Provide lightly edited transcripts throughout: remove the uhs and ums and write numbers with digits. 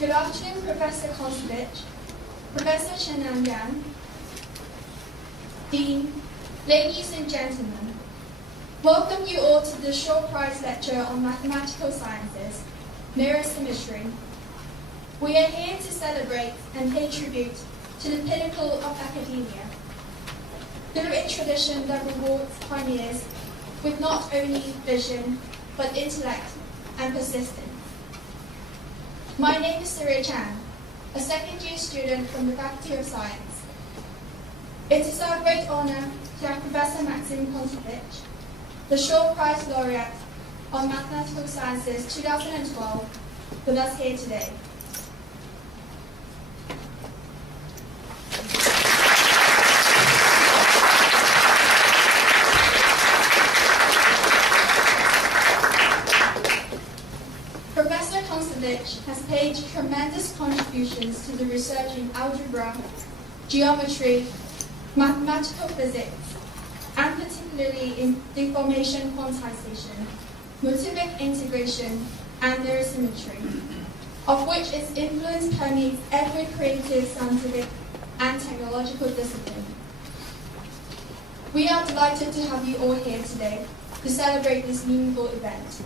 Good afternoon, Professor Kosovich, Professor Chen Nangan, Dean, ladies and gentlemen. Welcome you all to the Shaw Prize Lecture on Mathematical Sciences, Mirror Symmetry. We are here to celebrate and pay tribute to the pinnacle of academia, through a tradition that rewards pioneers with not only vision, but intellect and persistence. My name is Surya Chan, a second-year student from the Faculty of Science. It is our great honor to have Professor Maxim Kosovich, the Shaw Prize Laureate on Mathematical Sciences 2012, with us here today. Professor Kosovich has paid tremendous contributions to the research in algebra, geometry, mathematical physics, and particularly in deformation quantization, motivic integration, and mirror symmetry, of which its influence permeates every creative, scientific, and technological discipline. We are delighted to have you all here today to celebrate this meaningful event.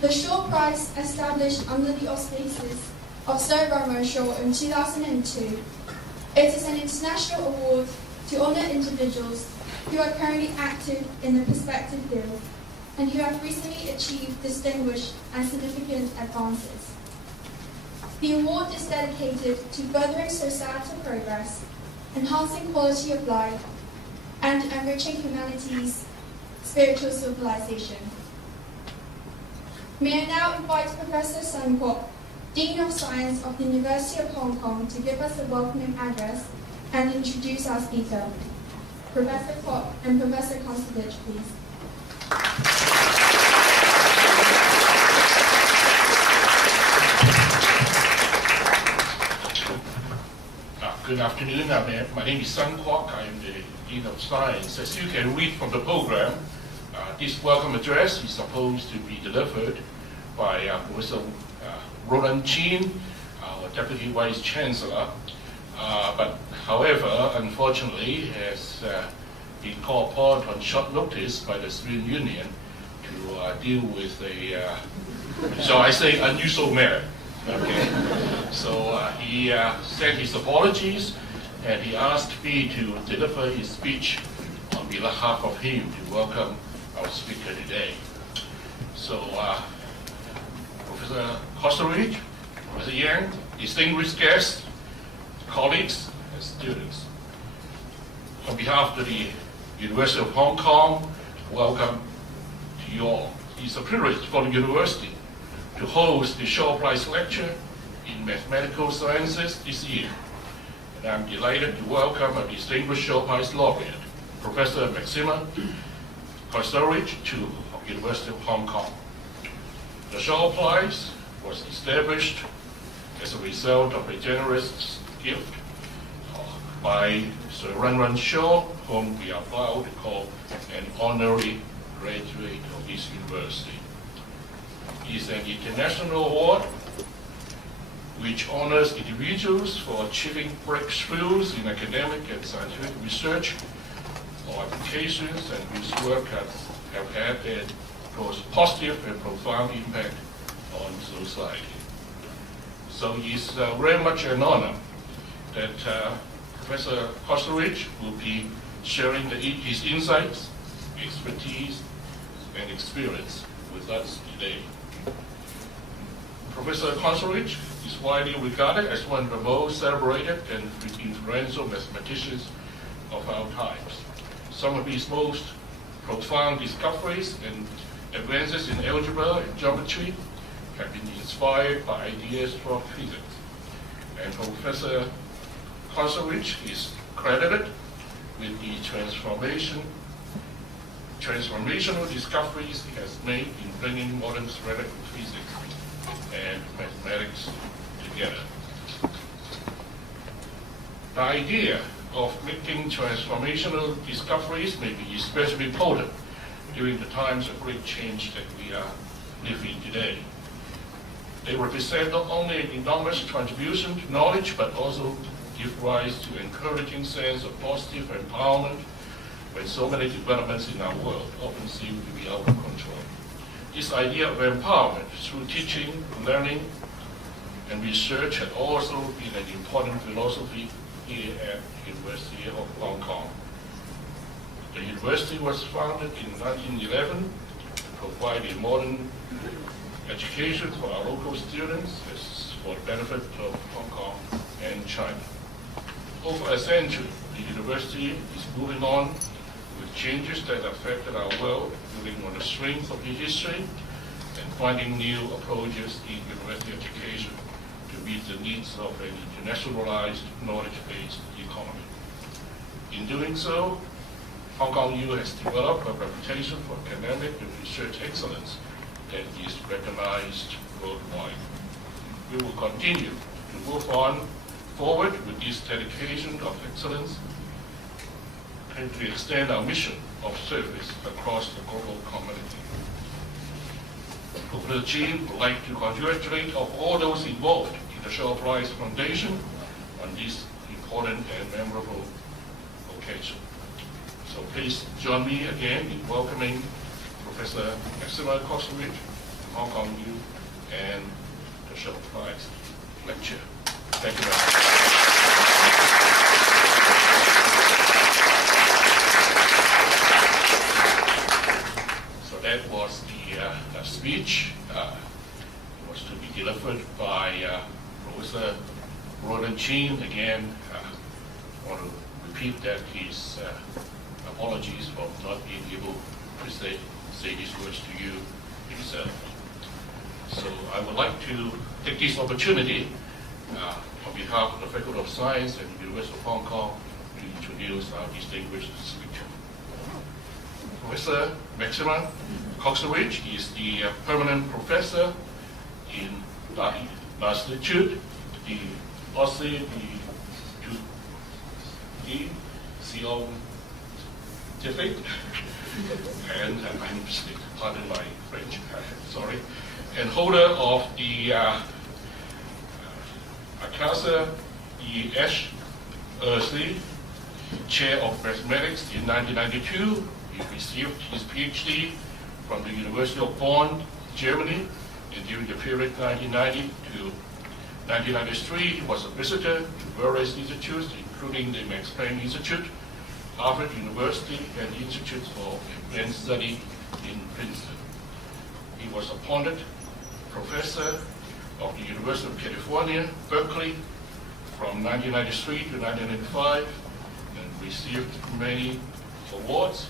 The Shaw Prize, established under the auspices of Sir Romer Shaw in 2002, it is an international award to honour individuals who are currently active in the perspective field and who have recently achieved distinguished and significant advances. The award is dedicated to furthering societal progress, enhancing quality of life, and enriching humanity's spiritual civilization. May I now invite Professor Sun Kwok, Dean of Science of the University of Hong Kong, to give us a welcoming address and introduce our speaker. Professor Kwok and Professor Kosovich, please. Good afternoon. My name is Sun Kwok. I am the Dean of Science. As you can read from the program, this welcome address is supposed to be delivered by Professor Roland Chin, our Deputy Vice Chancellor. But however, unfortunately, has been called upon on short notice by the Student Union to deal with a, shall I say, unusual matter. Okay, so he sent his apologies, and he asked me to deliver his speech on behalf of him to welcome our speaker today. So, Professor Kosovich, Professor Yang, distinguished guests, colleagues, and students, on behalf of the University of Hong Kong, welcome to you all. It's a privilege for the university to host the Shaw Prize Lecture in Mathematical Sciences this year. And I'm delighted to welcome a distinguished Shaw Prize laureate, Professor Maxim Kosovich, to the University of Hong Kong. The Shaw Prize was established as a result of a generous gift by Sir Run Shaw, whom we are proud to call an honorary graduate of this university. It is an international award which honors individuals for achieving breakthroughs in academic and scientific research or applications, and whose work have had a positive and profound impact on society. So it's very much an honor that Professor Kosovich will be sharing his insights, expertise, and experience with us today. Professor Kosovich is widely regarded as one of the most celebrated and influential mathematicians of our times. Some of his most profound discoveries and advances in algebra and geometry have been inspired by ideas from physics. And Professor Kosovich is credited with the transformational discoveries he has made in bringing modern theoretical physics and mathematics together. The idea of making transformational discoveries may be especially potent during the times of great change that we are living today. They represent not only an enormous contribution to knowledge, but also give rise to encouraging sense of positive empowerment when so many developments in our world often seem to be out of control. This idea of empowerment through teaching, learning, and research had also been an important philosophy here at the University of Hong Kong. The university was founded in 1911 to provide a modern education for our local students for the benefit of Hong Kong and China. Over a century, the university is moving on with changes that affected our world, building on the strength of its history and finding new approaches in university education to meet the needs of an internationalized, knowledge-based economy. In doing so, Hong Kong U has developed a reputation for academic and research excellence that is recognized worldwide. We will continue to move on forward with this dedication of excellence and to extend our mission of service across the global community. Professor Chin would like to congratulate all those involved in the Shaw Prize Foundation on this important and memorable occasion. So please join me again in welcoming Professor Maxima Cox-Ridge from Hong Kong U and the Shaw Prize lecture. Thank you very much. So that was the speech. It was to be delivered by Professor Roland Chin. Again, I want to repeat that his apologies for not being able to say these words to you himself. So I would like to take this opportunity on behalf of the Faculty of Science and the University of Hong Kong to introduce our distinguished speaker. Professor Maxima Cox-Ridge is the permanent professor in the Institute, the Aussie, the scientific, and I'm pardon my French, sorry, and holder of the Akasa E.S. Ersley Chair of Mathematics in 1992. He received his PhD from the University of Bonn, Germany, and during the period 1990 to 1993, he was a visitor to various institutes, including the Max Planck Institute, Harvard University, and the Institute for Advanced Study in Princeton. He was appointed professor of the University of California, Berkeley, from 1993 to 1995, and received many awards,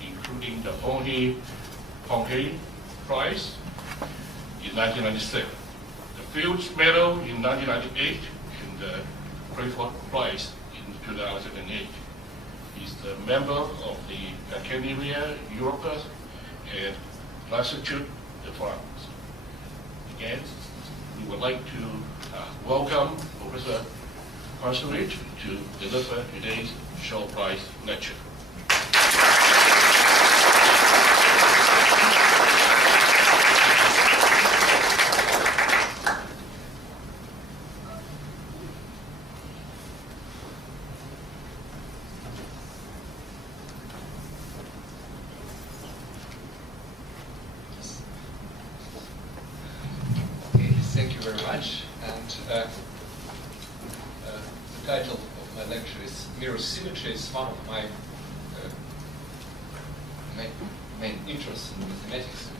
including the Pohnpei Prize in 1997, the Fields Medal in 1998, and the Clifford Prize in 2008. He's the member of the Academia Europaea and l'Institut de France. Again, we would like to welcome Professor Cox-Ridge to deliver today's Shaw Prize lecture. Thank you very much. And the title of my lecture is Mirror Symmetry. It's one of my main interests in mathematics,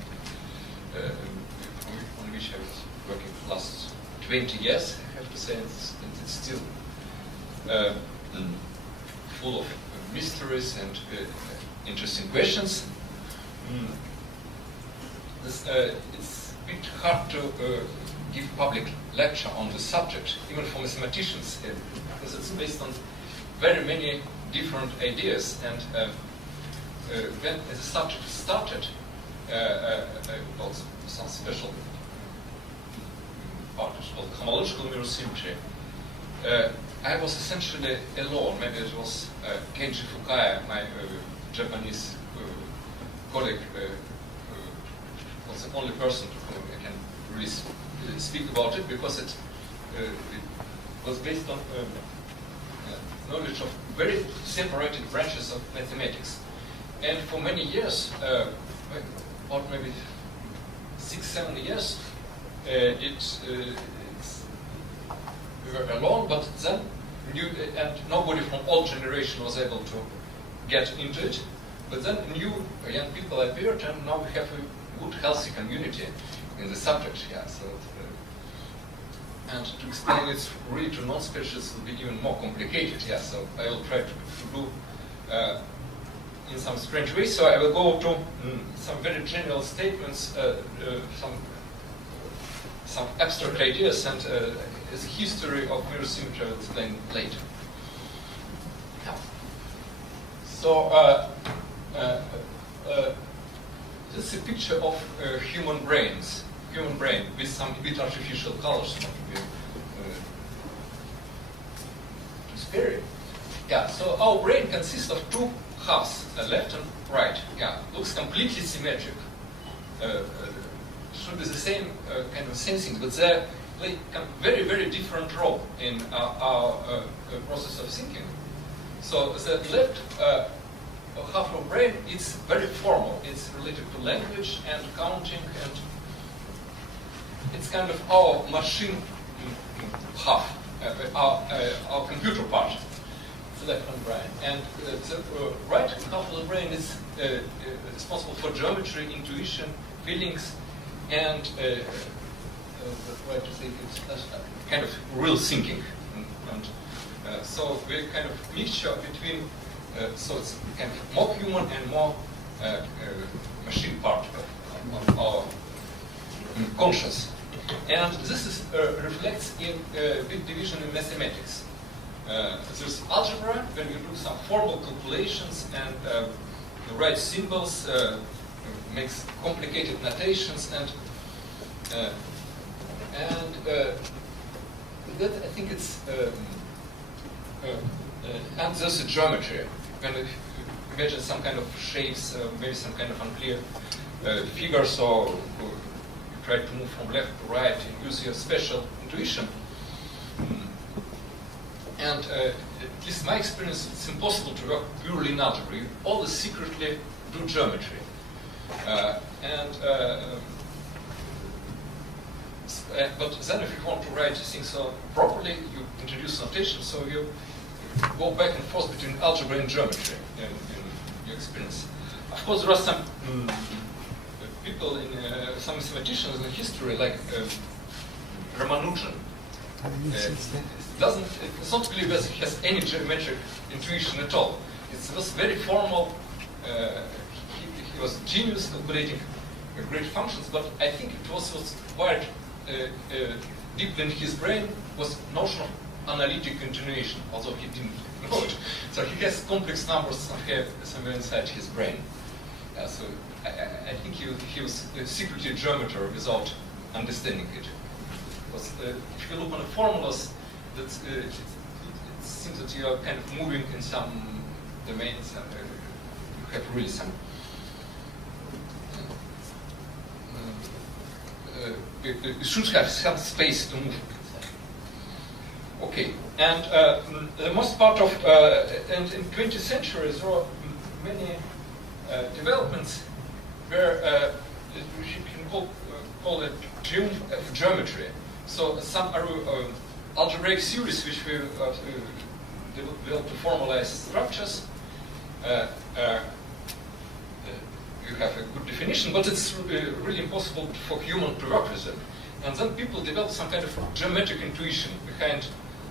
on which I was working for the last 20 years, I have to say, and it's still full of mysteries and interesting questions. It's a bit hard to give public lecture on the subject, even for mathematicians, because it's based on very many different ideas. And when the subject started, well, some special part called homological mirror symmetry, I was essentially alone. Maybe it was Kenji Fukaya, my Japanese colleague, was the only person to whom I can really speak about it because it was based on knowledge of very separated branches of mathematics. And for many years, about maybe 6-7 years, we were alone, but then and nobody from old generation was able to get into it. But then new young people appeared, and now we have a good, healthy community in the subject. Yeah, so and to explain it really to non-specialists will be even more complicated. Yeah, so I will try to do in some strange way. So I will go to some very general statements, some abstract ideas, and the history of mirror symmetry I will explain later. Yeah. So this is a picture of human brain with some bit artificial colors, not to be too scary. Yeah. So our brain consists of two halves, left and right. Yeah. Looks completely symmetric. Should be the same kind of sensing, but they play a very, very different role in our process of thinking. So the left half of brain, it's very formal. It's related to language and counting, and it's kind of our machine half, our computer part, the left hand brain. And the right half of the brain is responsible for geometry, intuition, feelings, and it's kind of real thinking. And so we're kind of mixture between, so it's kind of more human and more machine part of our conscious. And this is, reflects in big division in mathematics. There's algebra, when you do some formal calculations and write symbols, makes complicated notations, and that I think it's and there's a geometry. When you imagine some kind of shapes, maybe some kind of unclear figures, or you try to move from left to right and use your special intuition. And at least my experience, it's impossible to work purely in algebra. You always secretly do geometry. But then if you want to write things properly, you introduce notation, so you go back and forth between algebra and geometry in your experience. Of course, there are some people, some mathematicians in history, like Ramanujan. It's not clear whether he has any geometric intuition at all. It was very formal. He was genius calculating great functions, but I think it was quite deep in his brain was notion of analytic intuition, although he didn't know it. So he has complex numbers somewhere inside his brain. So I think he was secretly a geometer without understanding it. Because if you look on the formulas, it seems that you are kind of moving in some domains, and you have really some you should have some space to move. Okay, and the most part of and in 20th century there were many developments where we can call it triumph of geometry. So some algebraic theories which we developed to formalize structures. You have a good definition, but it's really impossible for human to work with them. And then people develop some kind of geometric intuition behind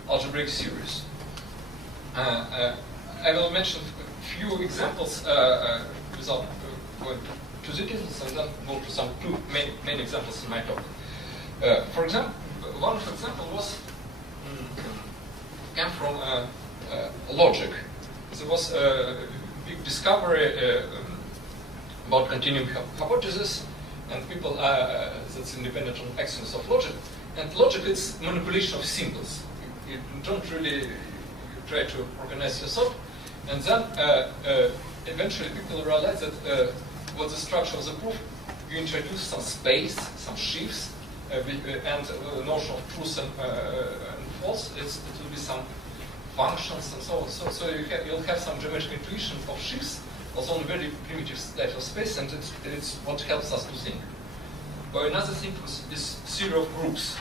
algebraic theories. I will mention a few examples without going to the details, and then go to some two main examples in my talk. For example, one example came from logic. There was a big discovery about continuum hypothesis, and people that's independent on axioms of logic. And logic is manipulation of symbols. You don't really try to organize your thought, and then eventually people realize that what's the structure of the proof? You introduce some space, some sheaves, and the notion of truth and false, it will be some functions and so on. So you'll have some geometric intuition of shifts, also on a very primitive state of space, and it's what helps us to think. Or another thing is theory of groups.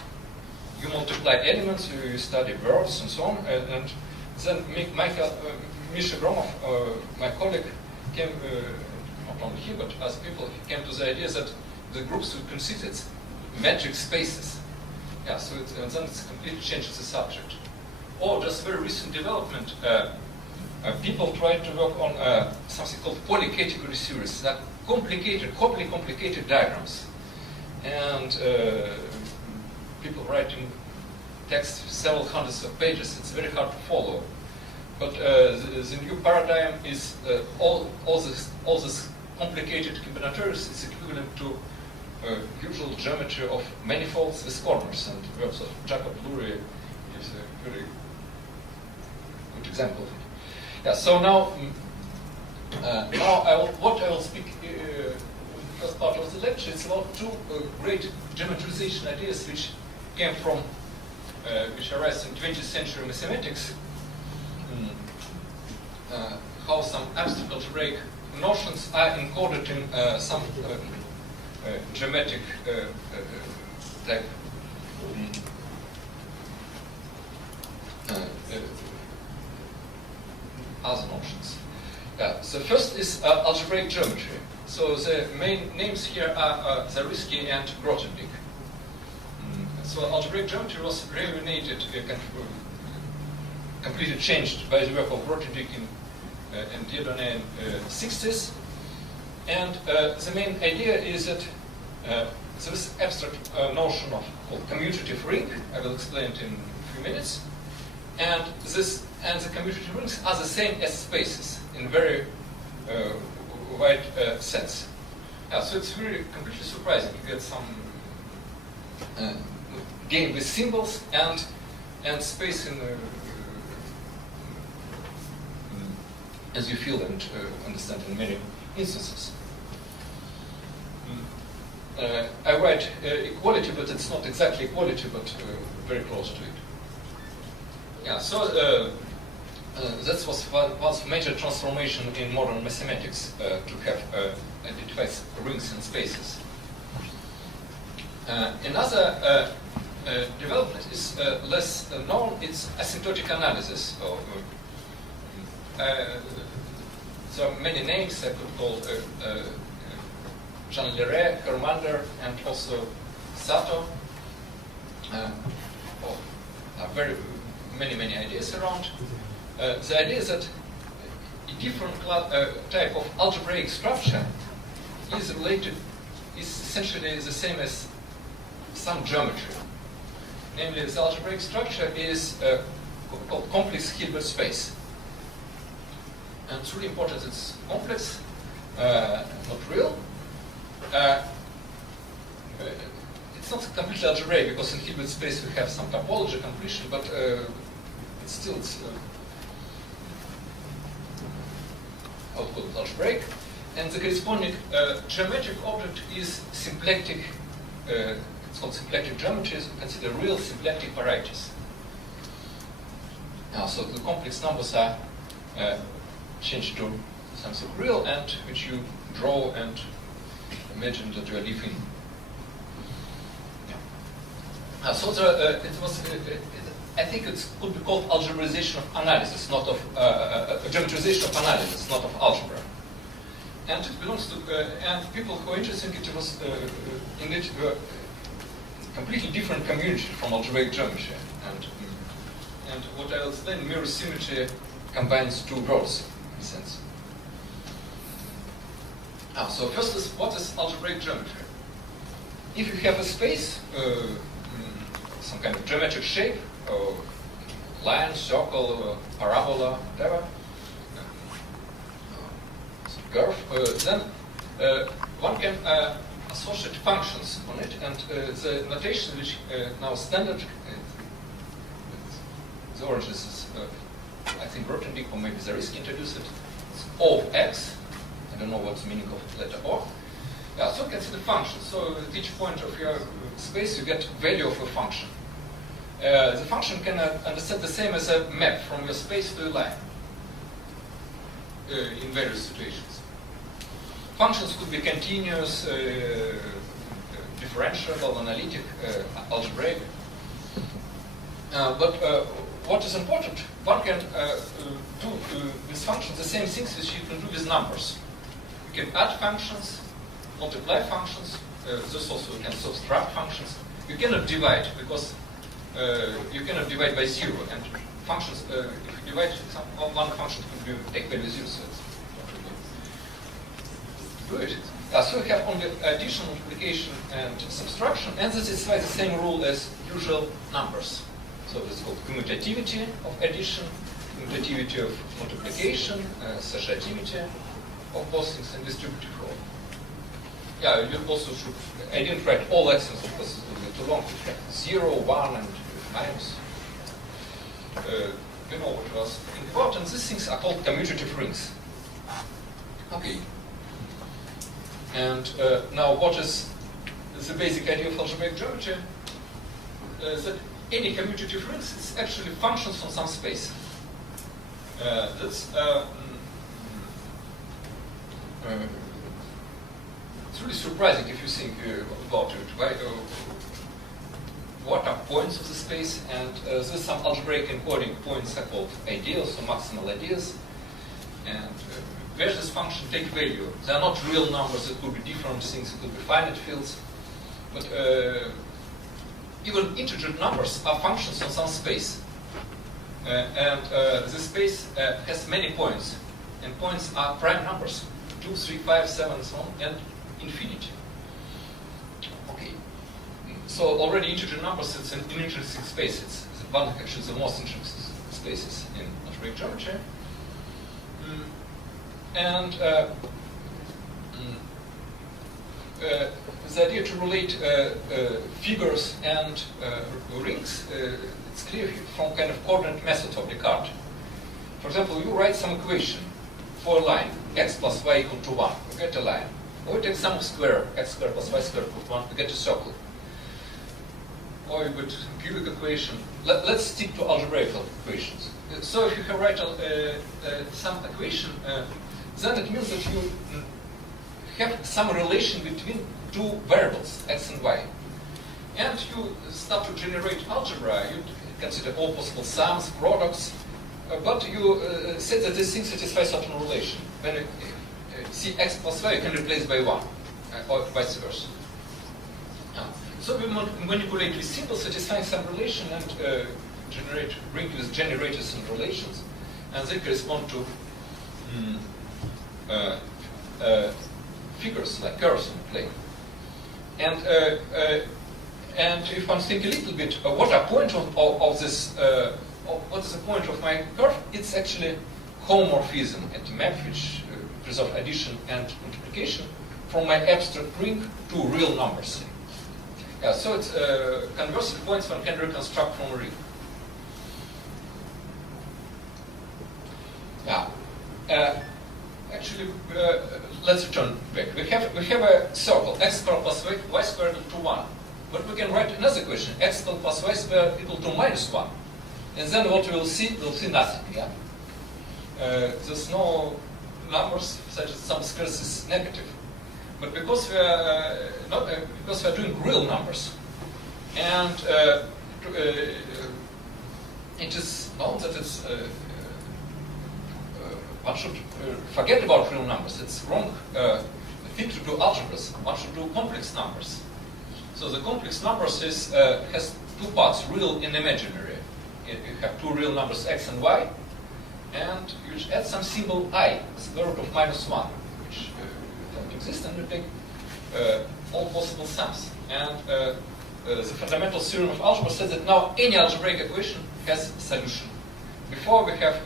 You multiply elements, you study verbs and so on, and then Misha Gromov, my colleague, came, not only he, but other people, came to the idea that the groups would consider metric spaces. Yeah, so and then it completely changes the subject. Or just very recent development, people tried to work on something called polycategory series, that horribly complicated diagrams. And people writing text several hundreds of pages, it's very hard to follow. But the new paradigm is all this complicated combinatorics is equivalent to usual geometry of manifolds with corners, and works of Jacob Lurie is a very good example of it. Yeah, so now what I will speak first part of the lecture is about two great geometrization ideas which came from, which arise in 20th century mathematics. How some abstract algebraic notions are encoded in some geometric type other notions. Yeah. So first is algebraic geometry. So the main names here are Zariski and Grothendieck. So algebraic geometry was reunited, completely changed by the work of Grothendieck and Dieudonné in 60s. And the main idea is that this abstract notion of called commutative ring, I will explain it in a few minutes, and the commutative rings are the same as spaces in very wide sense. Yeah, so it's really completely surprising. You get some game with symbols and space in as you feel and understand in many instances. I write equality, but it's not exactly equality, but very close to it. Yeah, so that was one major transformation in modern mathematics to have identified rings and spaces. Another development is less known. It's asymptotic analysis. There are many names I could call Jean Leray, Hermander, and also Sato. Very many ideas around. The idea is that a different type of algebraic structure is essentially the same as some geometry. Namely, the algebraic structure is called complex Hilbert space. And it's really important it's complex, not real. It's not completely algebraic because in Hilbert space we have some topology completion, but it's output algebraic. And the corresponding geometric object is symplectic. It's called symplectic geometry. So you consider real symplectic varieties. Now, so the complex numbers are changed to something real, and which you draw and imagine that you are living. Yeah. So I think it could be called algebraization of analysis, not of geometrization of analysis, not of algebra. And it belongs to and people who are interested in it was indeed a completely different community from algebraic geometry. And what I'll explain, mirror symmetry combines two worlds in a sense. So first is what is algebraic geometry? If you have a space, some kind of geometric shape, line, circle, parabola, whatever, curve, then one can associate functions on it, and the notation which now standard, the origins is, I think Grothendieck or maybe Zariski introduced it, it's O of x. I don't know what's the meaning of letter O. Yeah, so consider functions. So at each point of your space, you get value of a function. The function can understand the same as a map from your space to a line in various situations. Functions could be continuous, differentiable, analytic, algebraic. But what is important, one can do with functions the same things which you can do with numbers. You can add functions, multiply functions, this also you can subtract functions. You cannot divide because you cannot divide by zero, and functions, if you divide one function, it will take value zero, so it's not really good. So we have only addition, multiplication, and subtraction, and this is the same rule as usual numbers. So this is called commutativity of addition, commutativity of multiplication, associativity of both things, and distributive rule. Yeah, you also should, I didn't write all axioms because it would be too long. You have 0, 1, and minus. You know what I was thinking about, and these things are called commutative rings. Okay. And now what is the basic idea of algebraic geometry? That any commutative rings is actually functions on some space. That's it's really surprising if you think about it. Right? What are points of the space? And there's some algebraic encoding. Points are called ideals or maximal ideas. And where does this function take value? They are not real numbers. It could be different things. It could be finite fields. But even integer numbers are functions on some space. And this space has many points. And points are prime numbers. 2, 3, 5, 7, and so on, and infinity. Okay. So already integer numbers, it's an interesting space. It's one actually the most interesting spaces in algebraic geometry. And the idea to relate figures and rings, it's clear from kind of coordinate method of Descartes. For example, you write some equation for a line, x plus y equal to 1, you get a line. Or you take sum of square, x squared plus y squared equal to 1, you get a circle. Or you could cubic equation. Let's stick to algebraical equations. So if you can write some equation, then it means that you have some relation between two variables, x and y. And you start to generate algebra. You consider all possible sums, products, but you say that these things satisfy certain relation. When you see x plus y, you can replace by 1, or vice versa. So we manipulate with symbols satisfying some relation and generate ring with generators and relations, and they correspond to figures like curves on the plane. And if one think a little bit, what are point of this? What is the point of my curve? It's actually homomorphism at the map, which preserves addition and multiplication from my abstract ring to real numbers. Yeah, so it's conversely points one can reconstruct from a ring. Yeah. Actually, let's return back. We have a circle, x squared plus y squared equal to 1. But we can write another equation, x squared plus y squared equal to minus 1. And then what we'll see nothing. Yeah? There's no numbers such as some squares is negative. But because we are doing real numbers, and it is known that it's one should forget about real numbers. It's wrong thing to do algebras. One should do complex numbers. So the complex numbers has two parts, real and imaginary. You have two real numbers, x and y, and you add some symbol I, square root of minus 1, which don't exist, and you take all possible sums. And the fundamental theorem of algebra says that now any algebraic equation has a solution. Before we have,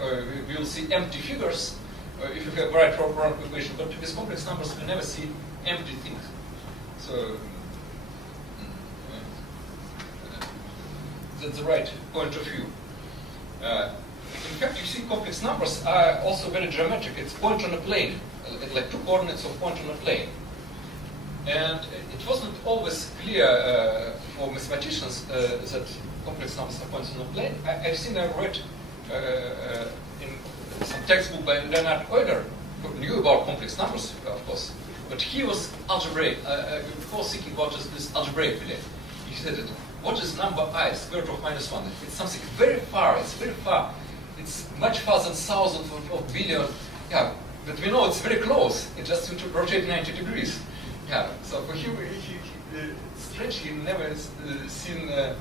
we will see empty figures if you have right or wrong equation, but with complex numbers we never see empty things. So that's the right point of view. In fact, you see complex numbers are also very geometric. It's point on a plane, like two coordinates of point on a plane. And it wasn't always clear for mathematicians that complex numbers are points on a plane. I've seen, I read in some textbook by Leonhard Euler, who knew about complex numbers, of course, but he was algebraic, before thinking about this algebraically. He said that, what is number I, square root of minus 1? It's something very far, it's very far. It's much farther than thousands of billion. Yeah, but we know it's very close. It just to rotate 90 degrees. Yeah, so for him, strange, he never seen a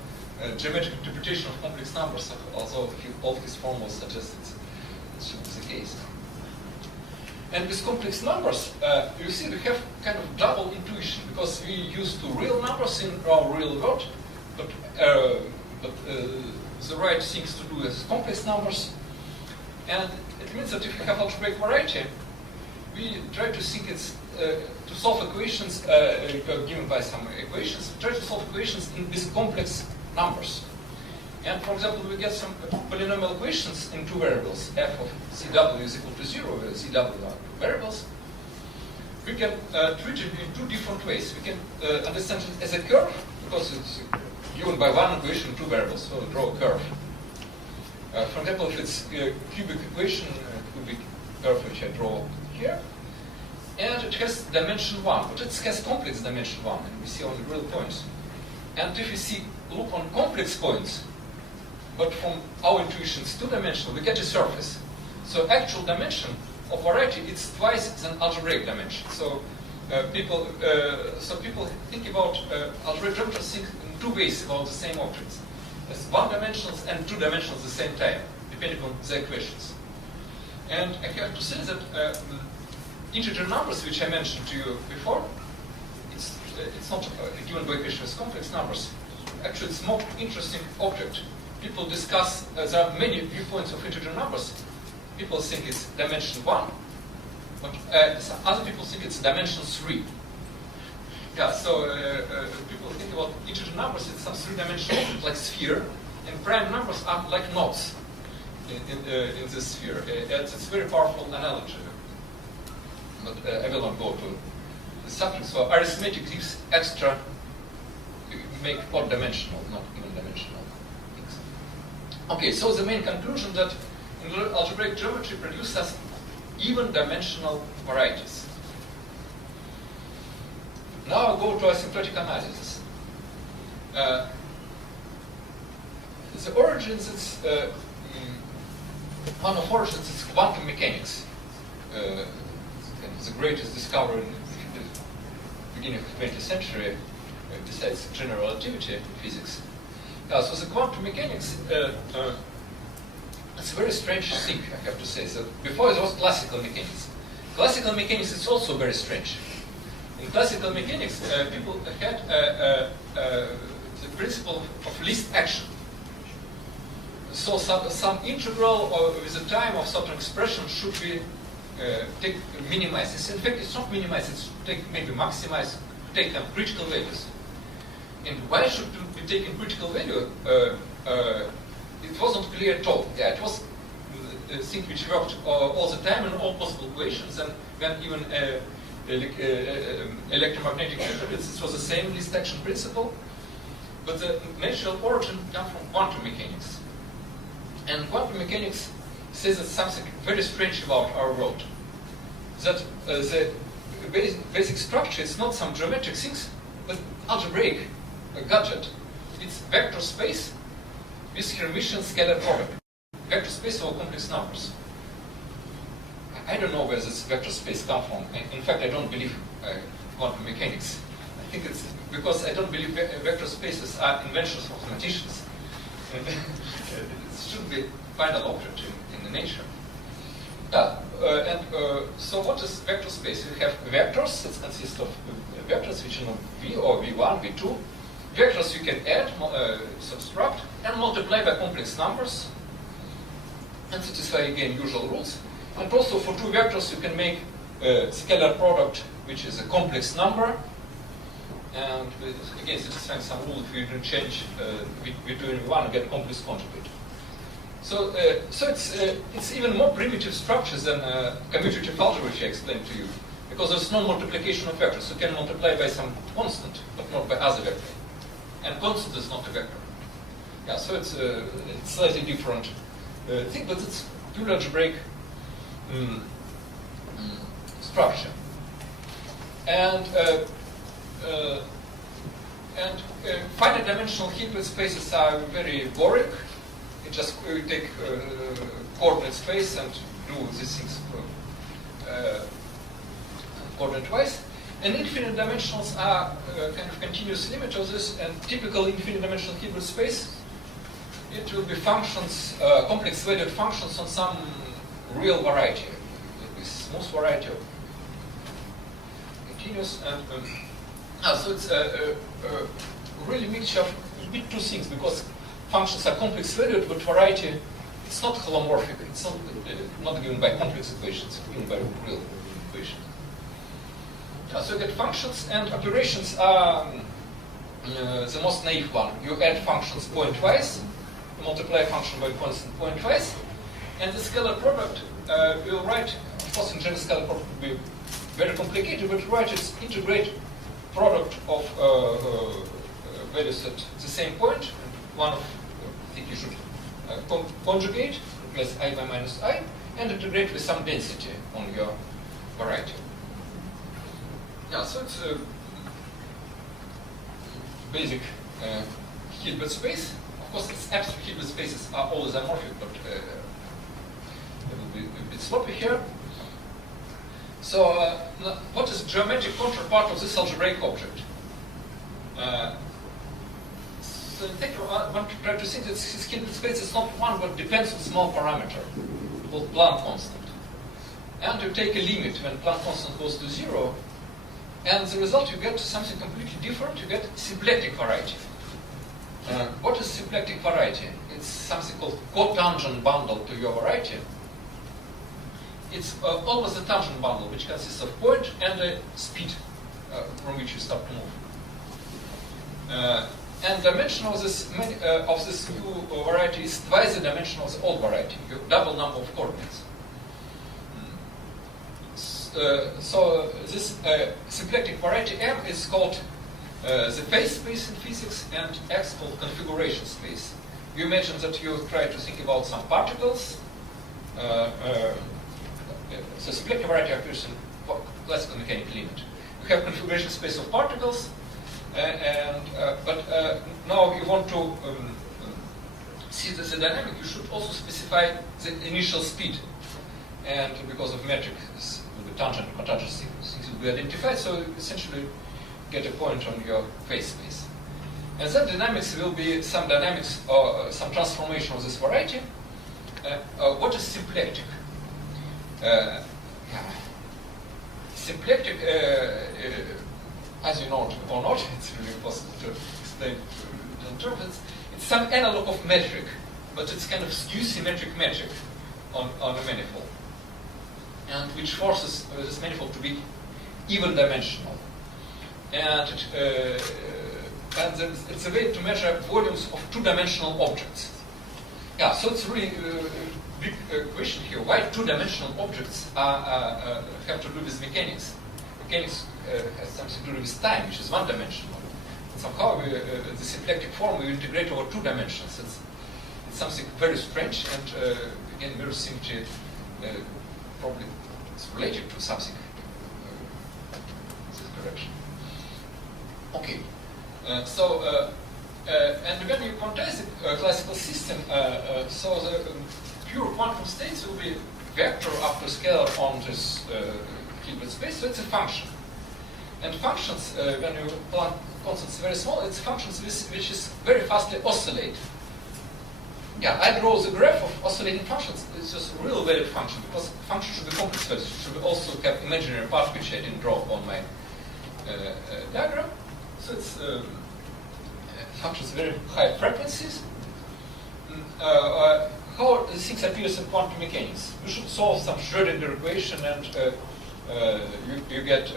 geometric interpretation of complex numbers, although all his formulas suggest it should be the case. And with complex numbers, you see we have kind of double intuition, because we used to real numbers in our real world, but the right things to do is complex numbers. And it means that if we have algebraic variety, we try to think it's to solve equations given by some equations. We try to solve equations with complex numbers. And for example, we get some polynomial equations in two variables. F of CW is equal to 0, where CW are two variables. We can treat it in two different ways. We can understand it as a curve, because it's given by one equation, two variables, so we draw a curve. For example, if it's a cubic equation, cubic curve which I draw here, and it has dimension 1, but it has complex dimension 1, and we see only real points. And if we look on complex points, but from our intuition it's two-dimensional, we get a surface. So actual dimension of variety, it's twice than algebraic dimension. So people think about algebraic geometers think in two ways about the same objects, as one-dimensionals and two-dimensionals at the same time, depending on the equations. And I have to say that integer numbers, which I mentioned to you before, it's not given by equation as complex numbers. Actually, it's a more interesting object. People discuss, there are many viewpoints of integer numbers. People think it's dimension 1, but some other people think it's dimension 3. Yeah, so people think about integer numbers, it's some three-dimensional object like sphere, and prime numbers are like knots in this sphere. It's a very powerful analogy. But I will not go to the subject. So arithmetic gives extra, make odd-dimensional, not even-dimensional things. Okay, so the main conclusion that algebraic geometry produces even-dimensional varieties. Now I'll go to asymptotic analysis. The origins, it's one of origins is quantum mechanics. The greatest discovery in the beginning of the 20th century, besides general relativity physics. So the quantum mechanics, it's a very strange thing, I have to say. So before it was classical mechanics. Classical mechanics is also very strange. In classical mechanics, people had the principle of least action. So some integral with the time of certain expression should be minimized. In fact, it's not minimized, it's maybe maximized, take them critical values. And why should we be taking critical value? It wasn't clear at all. Yeah, it was a thing which worked all the time in all possible equations, and when even electromagnetic interference, it was the same least action principle, but the natural origin comes from quantum mechanics. And quantum mechanics says that something very strange about our world. That the basic structure is not some geometric things, but algebraic gadget. It's vector space with Hermitian scalar product. Vector space of complex numbers. I don't know where this vector space comes from. In fact, I don't believe quantum mechanics. I think it's because I don't believe vector spaces are inventions of mathematicians. It should be final object in the nature. So what is vector space? We have vectors that consist of vectors which are V or V1, V2. Vectors you can add, subtract, and multiply by complex numbers, and satisfy again usual rules. And also for two vectors you can make a scalar product which is a complex number, and again satisfying some rule if you don't change between V1 and get complex conjugate. So it's even more primitive structures than commutative algebra which I explained to you. because there's no multiplication of vectors. You can multiply by some constant, but not by other vector. And constant is not a vector. Yeah, so it's a slightly different thing, but it's pure algebraic structure. And finite dimensional Hilbert spaces are very boring. You just take coordinate space and do these things coordinate-wise. And infinite dimensionals are kind of continuous limit of this, and typical infinite dimensional Hilbert space, it will be functions, complex valued functions on some real variety, with smooth variety of continuous. And so it's a really mixture of two things, because functions are complex valued, but variety, it's not holomorphic, it's not given by complex equations, it's given by real equations. So you get functions, and operations are the most naive one. You add functions pointwise, you multiply a function by constant pointwise, and the scalar product you'll write, of course in general scalar product will be very complicated, but you write its integrate product of values at the same point, and one of, I think you should conjugate, replace I by minus I, and integrate with some density on your variety. Yeah, so it's a basic Hilbert space. Of course, its absolute Hilbert spaces are always amorphic, but it will be a bit sloppy here. So, what is the geometric counterpart of this algebraic object? So, in fact, I want to try to think that this Hilbert space is not one, but depends on small parameter called Planck constant. And you take a limit when Planck constant goes to 0. And the result, you get something completely different. You get symplectic variety. What is symplectic variety? It's something called cotangent bundle to your variety. It's always a tangent bundle, which consists of point and a speed from which you start to move. And dimension of this new variety is twice the dimension of the old variety. You have double number of coordinates. So this symplectic variety M is called the phase space in physics, and X called configuration space. You imagine that you try to think about some particles. So symplectic variety appears in classical mechanical limit. You have configuration space of particles, but now you want to see the dynamic. You should also specify the initial speed, and because of metric, the tangent and cotangent things will be identified, so essentially get a point on your phase space. And that dynamics will be some dynamics or some transformation of this variety. What is symplectic? Symplectic, as you know or not, it's really impossible to explain in terms. It's some analog of metric, but it's kind of skew symmetric metric on a manifold, and which forces this manifold to be even dimensional. And it's a way to measure volumes of two-dimensional objects. Yeah, so it's really big question here. Why two-dimensional objects have to do with mechanics? Mechanics has something to do with time, which is one-dimensional. Somehow, the symplectic form we integrate over two dimensions. It's something very strange, and again, mirror symmetry probably is related to something in this direction. Okay, and when you quantize the classical system, so the pure quantum states will be vector after scalar on this Hilbert space, so it's a function. And functions, when you plan constants very small, it's functions which is very fastly oscillate. Yeah, I draw the graph of oscillating functions. It's just a real valued function, because function should be complex values. It should also have imaginary part, which I didn't draw on my diagram. So it's functions very high frequencies. How the things appears in quantum mechanics? You should solve some Schrödinger equation, and you get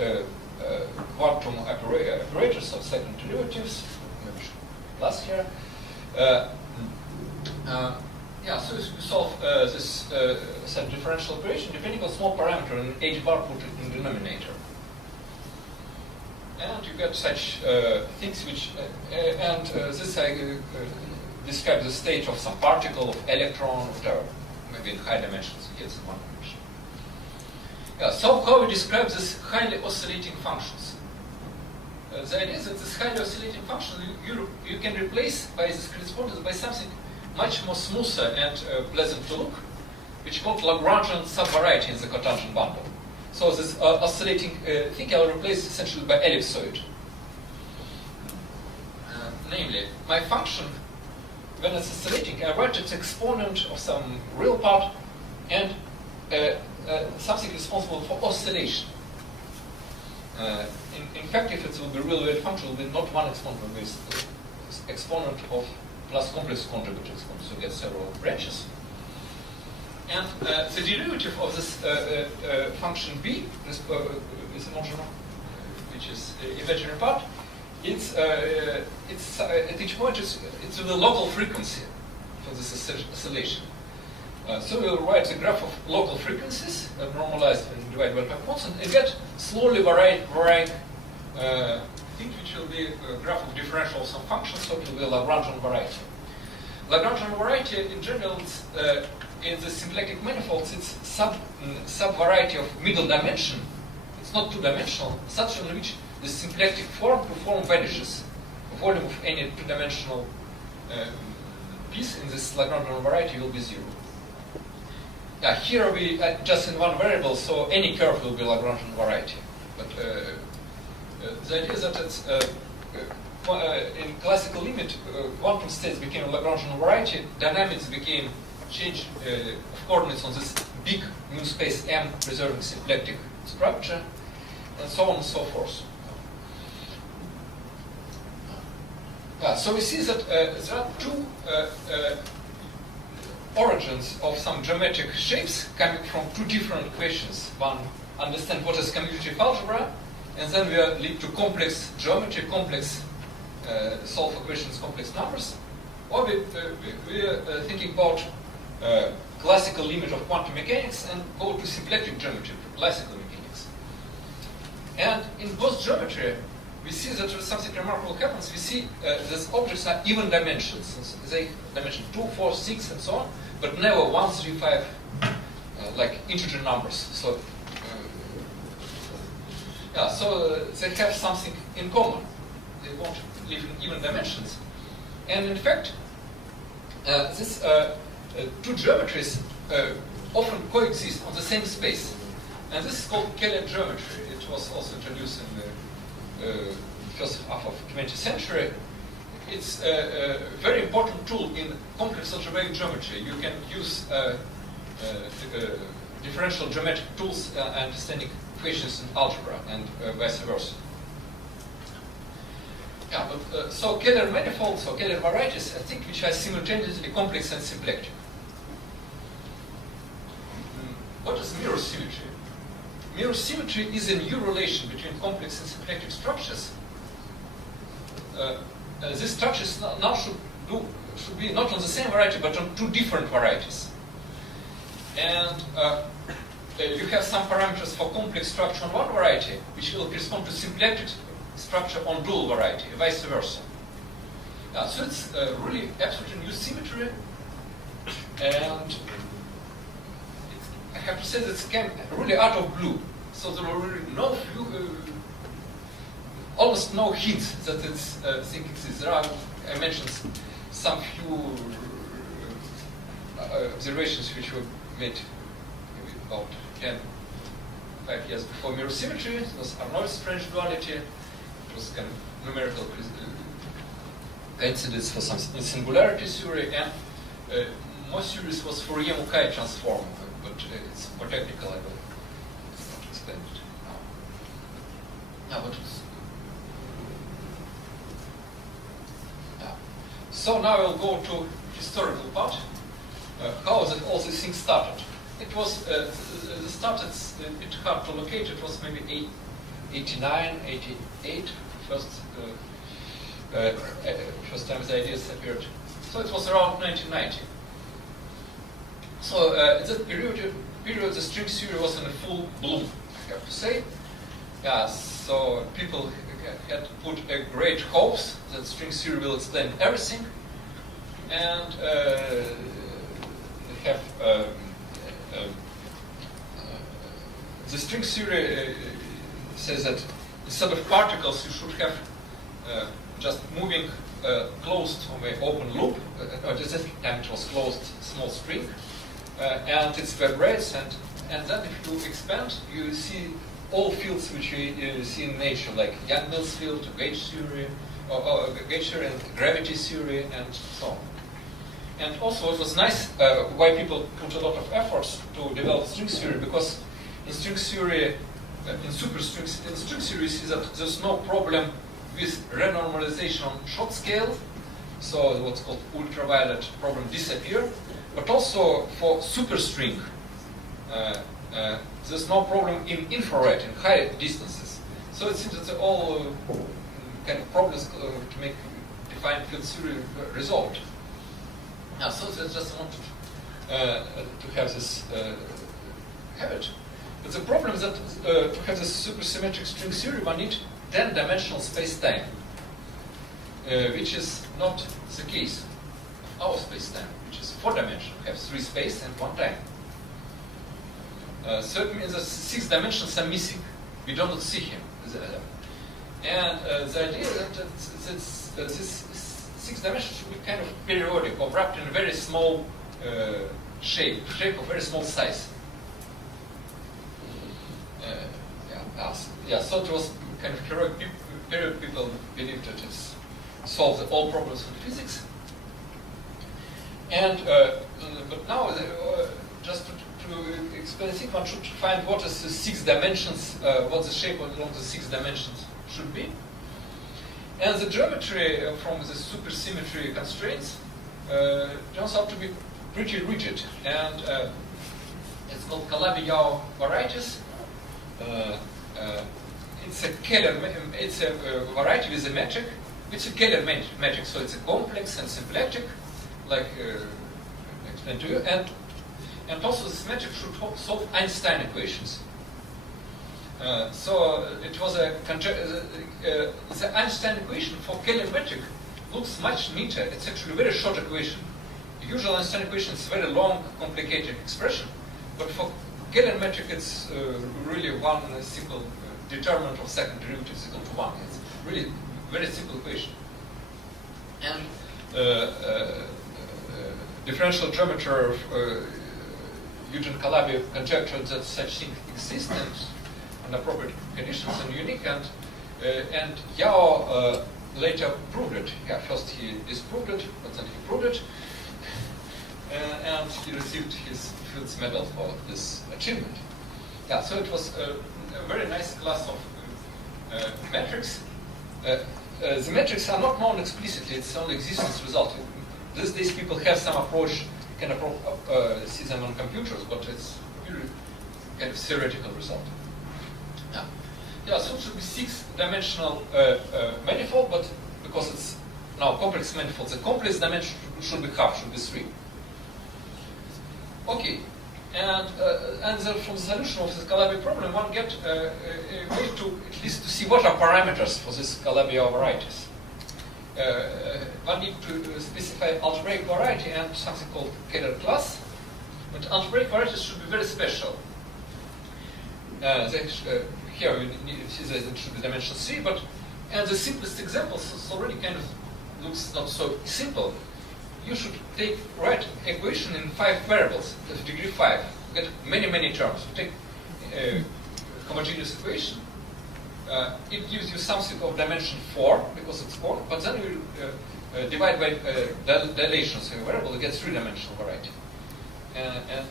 quantum operators of second derivatives, which last year. Yeah, so you solve this some differential equation depending on small parameter and h bar put in denominator. And you get such things which, this I describe the state of some particle, of electron, whatever. Maybe in high dimensions you get some one dimension. Yeah, so how we describe these highly oscillating functions? The idea is that this highly oscillating function you can replace by this correspondence by something much more smoother and pleasant to look, which is called Lagrangian subvariety in the cotangent bundle. So this oscillating thing I will replace essentially by ellipsoid. Namely, my function, when it's oscillating, I write its exponent of some real part and something responsible for oscillation. In fact, if it will be real wave function, it will be not one exponent, it will be exponent of plus complex conjugate exponent, so you get several branches. And the derivative of this function b, this is homogeneous, which is imaginary part, it's at each point it's the local frequency for this oscillation. So we'll write the graph of local frequencies normalized and divided by pi constant and get slowly varying thing which will be a graph of differential of some functions, so it will be a Lagrangian variety. Lagrangian variety in general in the symplectic manifolds it's subvariety of middle dimension. It's not two-dimensional, such in which the symplectic form vanishes. The volume of any two-dimensional piece in this Lagrangian variety will be zero. Here we just in one variable, so any curve will be Lagrangian variety. But the idea is that it's in classical limit, quantum states became a Lagrangian variety, dynamics became change of coordinates on this big new space M preserving symplectic structure, and so on and so forth. So we see that there are two origins of some geometric shapes coming from two different equations. One, understand what is commutative algebra, and then we lead to complex geometry, complex solve equations, complex numbers. Or we're thinking about classical limit of quantum mechanics and go to symplectic geometry, classical mechanics. And in both geometry, we see that something remarkable happens. We see these objects are even dimensions. They dimension 2, 4, 6, and so on, but never 1, 3, 5, like integer numbers. So, so they have something in common. They won't live in even dimensions. And in fact, these two geometries often coexist on the same space. And this is called Keller geometry. It was also introduced in the first half of the 20th century. It's a very important tool in complex algebraic geometry. You can use differential geometric tools understanding equations in algebra and vice versa. So Keller manifolds or Keller varieties, I think, which are simultaneously complex and symplectic. What is mirror symmetry? Mirror symmetry is a new relation between complex and symplectic structures. These structures now should be not on the same variety, but on two different varieties. And you have some parameters for complex structure on one variety, which will correspond to symplectic structure on dual variety, vice versa. So it's really absolutely new symmetry, and I have to say that it came really out of blue. So there were really almost no hints that this thing exists. There are, I mentioned, some few observations which were made maybe about 5 years before mirror symmetry. It was Arnold's strange duality. It was kind of numerical coincidence for some singularity theory, and more serious was Fourier-Mukai transform, but it's more technical. I will not explain it now. But it's, so now I'll go to historical part. How all these things started? It was started a bit hard to locate. It was maybe 89, 88. First time the ideas appeared. So it was around 1990. So in that period, the string theory was in full bloom, I have to say. Yeah, so people had put a great hopes that string theory will explain everything, and have the string theory says that instead of particles, you should have just moving closed from an open loop. This time it was closed small string, and it vibrates, and then if you expand, you see all fields which you see in nature, like Yang-Mills field, gauge theory, gauge theory, and gravity theory, and so on. And also, it was nice why people put a lot of efforts to develop string theory, because in string theory, in superstrings, in string theory, you see that there's no problem with renormalization on short scale, so what's called ultraviolet problem disappear, but also for superstring, there's no problem in infrared, in high distances. So it seems that all kind of problems to make defined field theory resolved. Now, so they just wanted to have this habit. But the problem is that to have this supersymmetric string theory, one needs 10-dimensional space-time, which is not the case. Our space-time, which is 4-dimensional, have 3 space and 1 time. So it means that 6 dimensions are missing. We do not see him. And the idea is that this 6 dimensions should be kind of periodic or wrapped in a very small shape of very small size. So it was kind of heroic period. People believed that it solved all problems in physics. And but now, just to explain, I think one should find what is the 6 dimensions, what the shape along the 6 dimensions should be. And the geometry from the supersymmetry constraints turns out to be pretty rigid, and it's called Calabi-Yau varieties. It's a variety with a metric. It's a Kähler metric, so it's a complex and symplectic, like I explained to you. And also this metric should solve Einstein equations. So it was the Einstein equation for Kähler metric looks much neater. It's actually a very short equation. The usual Einstein equation is a very long, complicated expression, but for Kähler metric it's really one simple determinant of second derivative is equal to 1. It's really very simple equation. And differential geometer of Eugen Calabi conjectured that such things exist and under appropriate conditions and unique, and Yau later proved it. Yeah, first he disproved it, but then he proved it, and he received his Fields Medal for this achievement. Yeah, so it was a very nice class of metrics. The metrics are not known explicitly; it's only existence result. These days, people have some approach, can see them on computers, but it's really kind of theoretical result. Yeah, so it should be 6-dimensional manifold, but because it's now complex manifold, the complex dimension should be half, should be 3. Okay, and then from the solution of the Calabi problem, one get a way to at least to see what are parameters for these Calabi-Yau varieties. One need to specify algebraic variety and something called Kähler class. But algebraic varieties should be very special. Here we see that it should be dimension 3, but and the simplest example already kind of looks not so simple. You should write equation in 5 variables, of degree 5. You get many terms. You take a homogeneous equation. It gives you something of dimension 4 because it's 4, but then you divide by dilations in a variable, you get 3-dimensional variety. And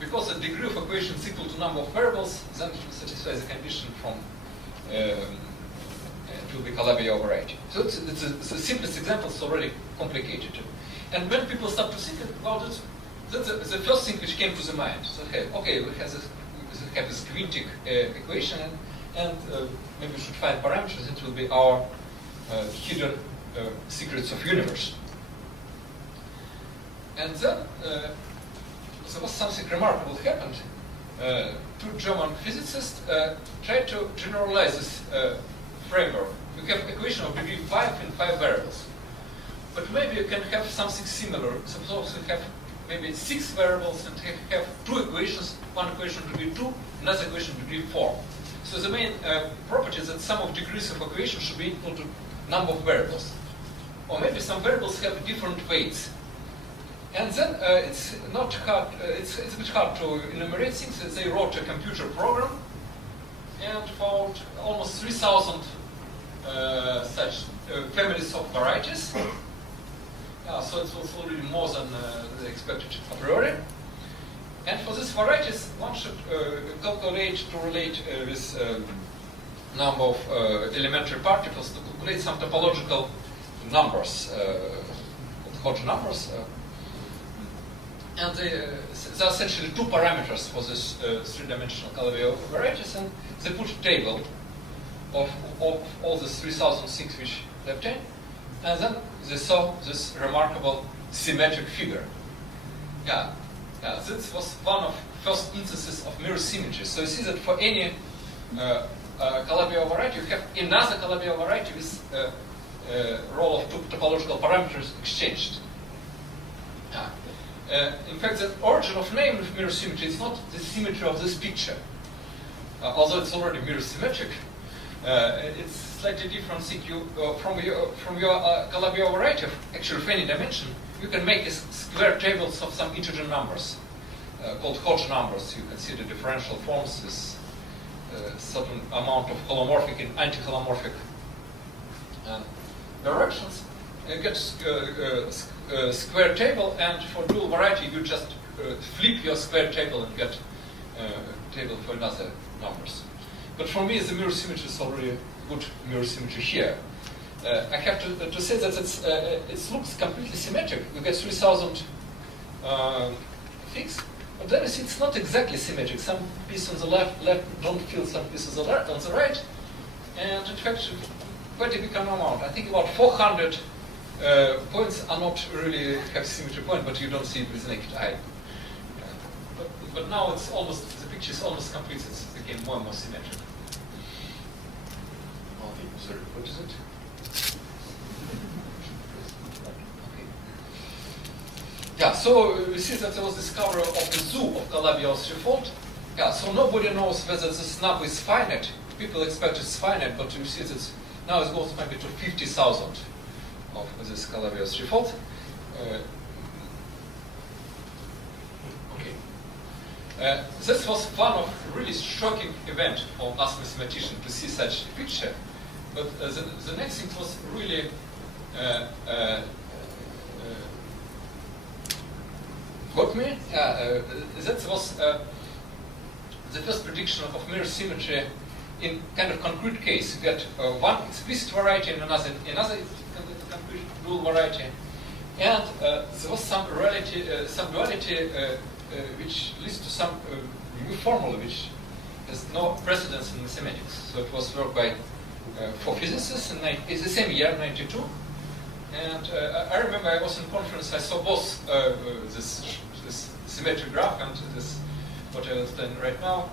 because the degree of equation is equal to number of variables, then it will satisfy the condition from to the Calabi-Yau variety. So it's the simplest example is already complicated. And when people start to think about it, that's the first thing which came to the mind. So okay, we have this quintic equation, and maybe we should find parameters. It will be our hidden secrets of universe. And then there was something remarkable happened. Two German physicists tried to generalize this framework. We have equation of degree 5 in 5 variables. But maybe you can have something similar. Suppose you have maybe 6 variables and have 2 equations, one equation degree 2, another equation degree 4. So the main property is that sum of degrees of equation should be equal to number of variables. Or maybe some variables have different weights. And then it's not hard, it's a bit hard to enumerate things. They wrote a computer program and found almost 3,000 such families of varieties. So it was already more than they expected a priori. And for these varieties, one should calculate to relate this number of elementary particles to calculate some topological numbers, Hodge numbers. And there are essentially 2 parameters for this 3-dimensional Calabi-Yau varieties, and they put a table of all the 3,000 things which they obtained, and then they saw this remarkable symmetric figure. This was one of first instances of mirror symmetry. So you see that for any Calabi-Yau variety, you have another Calabi-Yau variety with role of 2 topological parameters exchanged. In fact, the origin of name of mirror symmetry is not the symmetry of this picture. Although it's already mirror symmetric, it's slightly different thing. From your Calabi-Yau variety, actually of any dimension, you can make square tables of some integer numbers called Hodge numbers. You consider differential forms with certain amount of holomorphic and anti-holomorphic directions. You get square table, and for dual variety, you just flip your square table and get a table for another numbers. But for me, the mirror symmetry is already good mirror symmetry here. I have to say that it looks completely symmetric. We get 3,000 things, but then you see it's not exactly symmetric. Some pieces on the left don't fill some pieces on the right, and in fact, quite a big amount. I think about 400 points are not really have symmetry point, but you don't see it with the naked eye. But now it's almost, the picture is almost complete. It's became more and more symmetric. Okay, sorry, what is it? Okay. So we see that there was discovery of the zoo of Calabi-Yau threefold. So nobody knows whether this number is finite. People expect it's finite, but you see that now it goes maybe to 50,000 of this Calabi-Yau threefold. This was one of really shocking event for us mathematicians to see such a picture. But the next thing was really got me. That was the first prediction of mirror symmetry in kind of concrete case. You get one explicit variety and another concrete dual variety, and there was some duality which leads to some new formula which has no precedence in mathematics. So it was worked by 4 physicists in the same year, 92. And I remember I was in conference, I saw both this symmetric graph and this, what I was doing right now,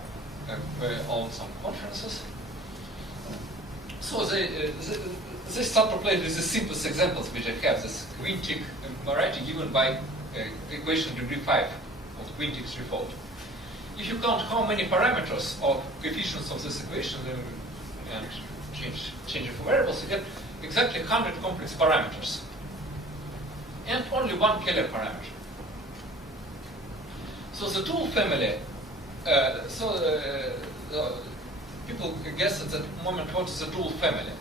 on some conferences. So they start to play with the simplest examples which I have, this quintic variety given by equation degree 5 of quintic threefold. If you count how many parameters or coefficients of this equation and change it for variables, you get exactly 100 complex parameters and only one Keller parameter. So the dual family, people guess at that moment what is a dual family.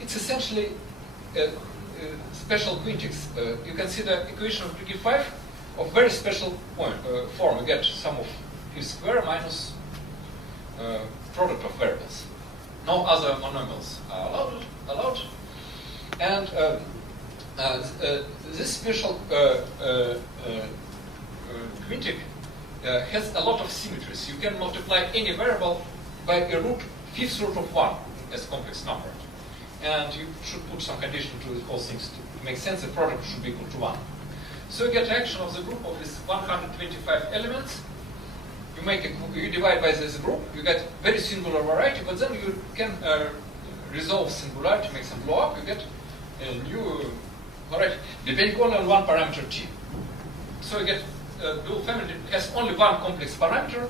It's essentially special quintics. You consider equation of degree 5 of very special form. You get sum of p square minus product of variables. No other monomials are allowed. And this special quintic has a lot of symmetries. You can multiply any variable by a root, 5th root of 1 as complex number. And you should put some condition to all things to make sense. The product should be equal to 1. So you get action of the group of these 125 elements. You divide by this group, you get very singular variety, but then you can resolve singularity, make some blow up, you get a new variety, depending only on one parameter t. So you get dual family has only one complex parameter,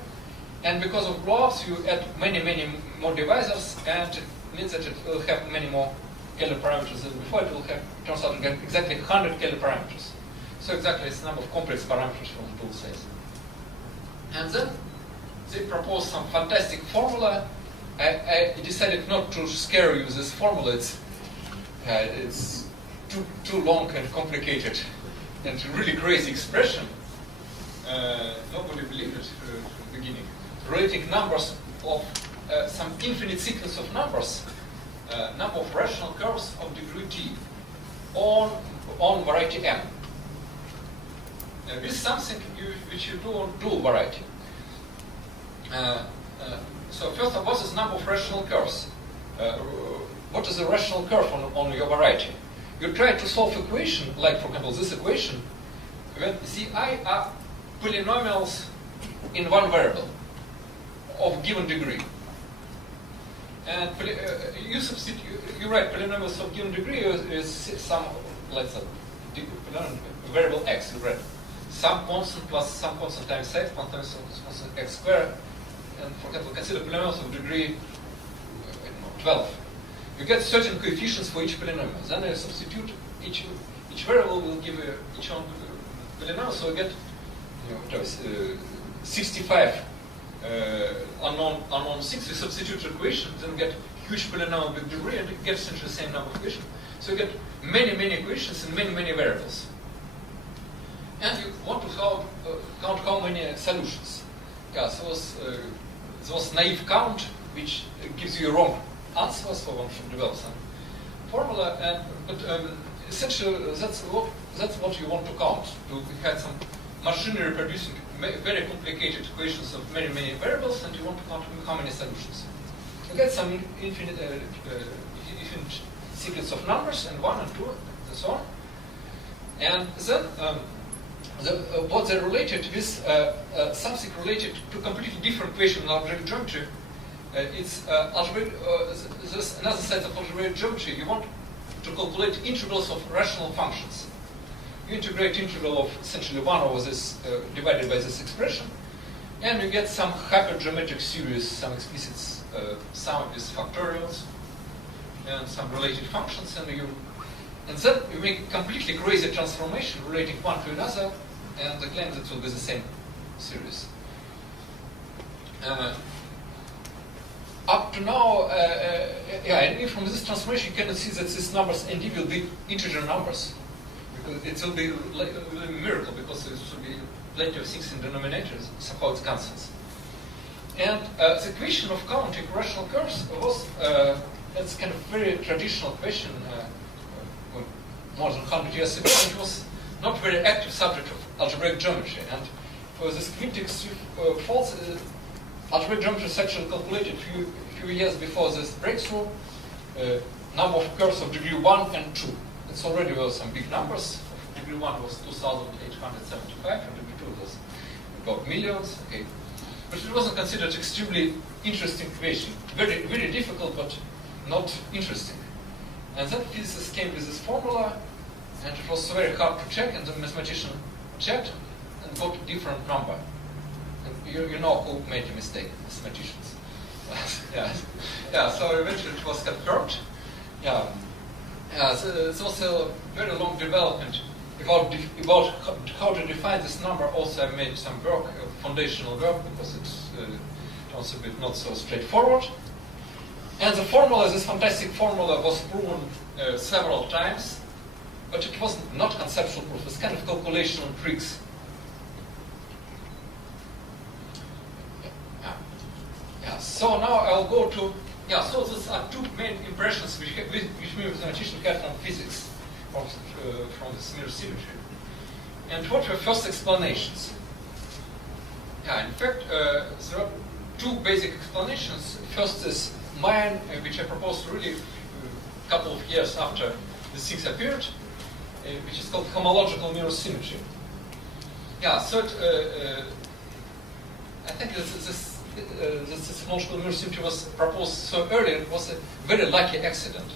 and because of blow-ups, you add many more divisors, and it means that it will have many more Kähler parameters than before. It will have, turns out to get exactly 100 Kähler parameters. So exactly it's the number of complex parameters from the dual space. And then they propose some fantastic formula. I decided not to scare you with this formula. It's too long and complicated and really crazy expression. Nobody believed it at the beginning. Relating numbers of some infinite sequence of numbers, number of rational curves of degree t on variety m. This is something which you do on dual variety. So first of all, what is number of rational curves? What is a rational curve on your variety? You try to solve equation, like for example this equation, when Zi are polynomials in one variable of given degree. And you write polynomials of given degree is some, let's say, variable x, you write some constant plus some constant times x plus constant x squared. And for example, consider polynomials of degree 12. You get certain coefficients for each polynomial. Then I substitute each variable will give each own polynomial, so you get 65 unknown 6. You substitute equation, then you get huge polynomial with degree, and you get essentially the same number of equations. So you get many equations and many variables. And you want to count how many solutions. Yeah, so those naive count, which gives you a wrong answer, so one should develop some formula. But essentially, that's what you want to count. You have some machinery producing very complicated equations of many variables, and you want to count how many solutions. You get some infinite sequence of numbers, and 1 and 2, and so on. And then what they related with something related to completely different equation in algebraic geometry. It's there's another set of algebraic geometry. You want to calculate integrals of rational functions. You integrate integral of essentially 1 over this divided by this expression, and you get some hypergeometric series, some explicit sum with factorials, and some related functions, and then you make a completely crazy transformation relating one to another, and the claim that it will be the same series. Up to now, and from this transformation, you cannot see that these numbers ND will be integer numbers. Because it will be a miracle, because there will be plenty of things in denominators, somehow it's constants. And the equation of counting rational curves was that's kind of very traditional question more than 100 years ago. It was not very active subject of algebraic geometry. And for this quintix false, algebraic geometry is actually calculated a few years before this breakthrough, number of curves of degree 1 and 2. It's already were some big numbers. Degree 1 was 2,875, and degree 2 was about millions. Okay. But it wasn't considered extremely interesting equation. Very difficult, but not interesting. And then physicists came with this formula, and it was very hard to check, and the mathematician checked and got a different number. And you know who made a mistake, mathematicians. So eventually it was confirmed. So it's also a very long development about how to define this number. Also, I made some work, foundational work, because it's also a bit not so straightforward. And the formula, this fantastic formula, was proven several times, but it was not conceptual proof. It's kind of calculation on tricks. So now I'll go to, so these are two main impressions which me mathematician had from physics, from this mirror symmetry. And what were first explanations? In fact, there are two basic explanations. First is mine, which I proposed really a couple of years after the things appeared. which is called homological mirror symmetry. Yeah, so I think this homological mirror symmetry was proposed so early. It was a very lucky accident.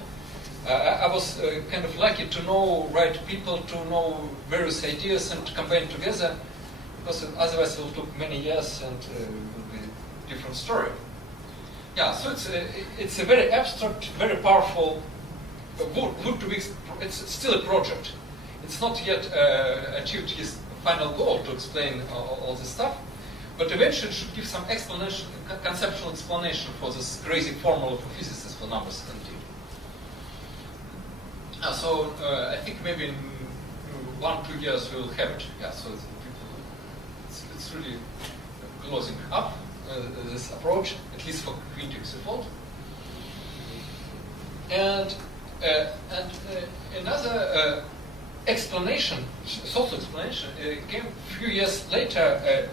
I was kind of lucky to know right people, to know various ideas and to combine together, because otherwise it will take many years and it will be a different story. Yeah, so it's a very abstract, very powerful, it's still a project. It's not yet achieved his final goal to explain all this stuff, but eventually it should give some explanation, conceptual explanation for this crazy formula for physicists for numbers and t. So I think maybe in 1-2 years we'll have it. Yeah, so it's really closing up this approach, at least for quintic threefold. And another explanation, social explanation, came a few years later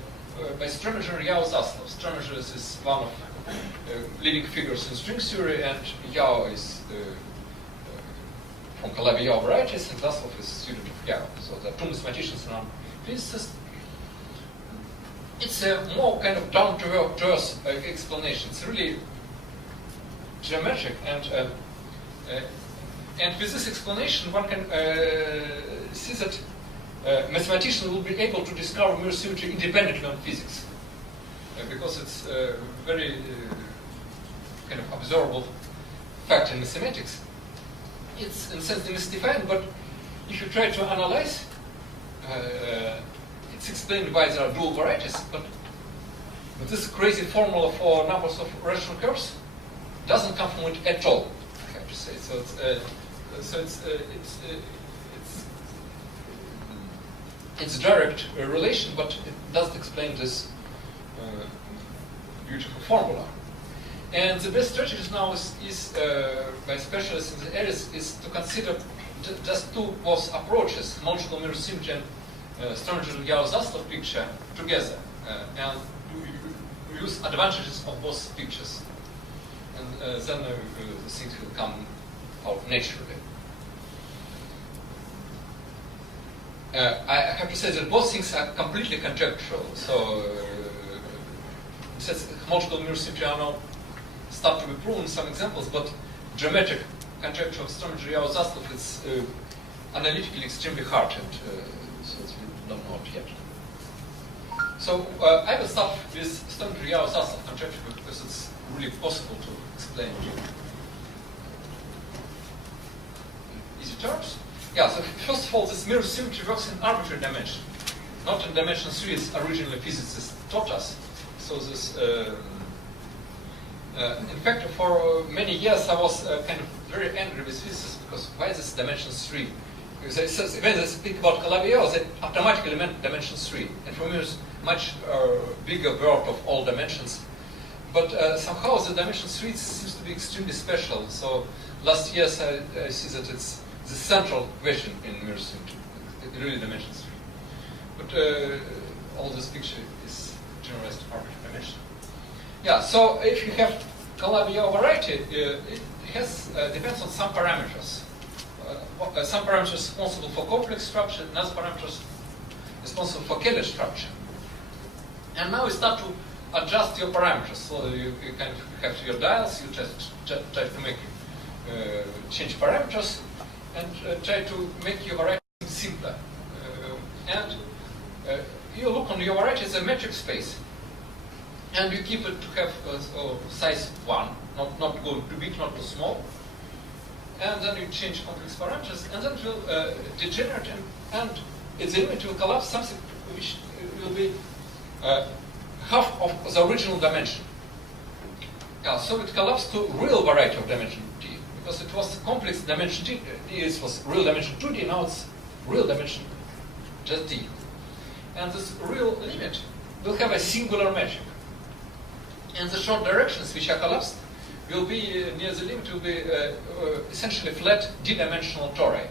by Strominger and Yao Zaslav. Strominger is one of leading figures in string theory, and Yao is from Calabi-Yau varieties, and Zaslav is a student of Yao. So there are two mathematicians and one physicist. It's a more kind of down-to-earth explanation. It's really geometric, and with this explanation, one can see that mathematicians will be able to discover mirror symmetry independently on physics, because it's a very kind of observable fact in mathematics. It's in a sense demystifying, but if you try to analyze, it's explained why there are dual varieties, but this crazy formula for numbers of rational curves doesn't come from it at all, I have to say. So it's direct relation, but it doesn't explain this beautiful formula. And the best strategy now is by specialists in the areas is to consider just two both approaches, homological mirror symmetry and Strominger-Yau-Zaslav picture together, and use advantages of both pictures, and then the things will come out naturally. I have to say that both things are completely conjectural. So, since homological mirror symmetry are now start to be proven in some examples, but geometric conjecture of Strominger-Yau-Zaslav is analytically extremely hard, and so we don't know it yet. So I will start with Strominger-Yau-Zaslav conjecture because it's really possible to explain it in easy terms. Yeah, so first of all, this mirror symmetry works in arbitrary dimension, not in dimension 3 as originally physicists taught us. So this, in fact, for many years I was kind of very angry with physicists because why is this dimension 3? Because when they speak about Calabi-Yau, they automatically meant dimension 3. And for me it's much bigger world of all dimensions. But somehow the dimension 3 seems to be extremely special. So last year I see that it's the central question in mirror symmetry, really dimension 3. But all this picture is generalized arbitrary dimension. Yeah, so if you have Calabi-Yau variety, it has depends on some parameters. Some parameters responsible for complex structure, and other parameters responsible for Kähler structure. And now you start to adjust your parameters. So you kind of have your dials, you just try to make change parameters and try to make your variety simpler. And you look on your variety as a metric space. And you keep it to have size 1, not go too big, not too small. And then you change complex parameters, and then it will degenerate, and its limit will collapse something which will be half of the original dimension. Yeah, so it collapsed to real variety of dimension t, because it was complex dimension t. It was real dimension 2d, now it's real dimension just d. And this real limit will have a singular metric. And the short directions which are collapsed will be near the limit will be essentially flat d-dimensional tori.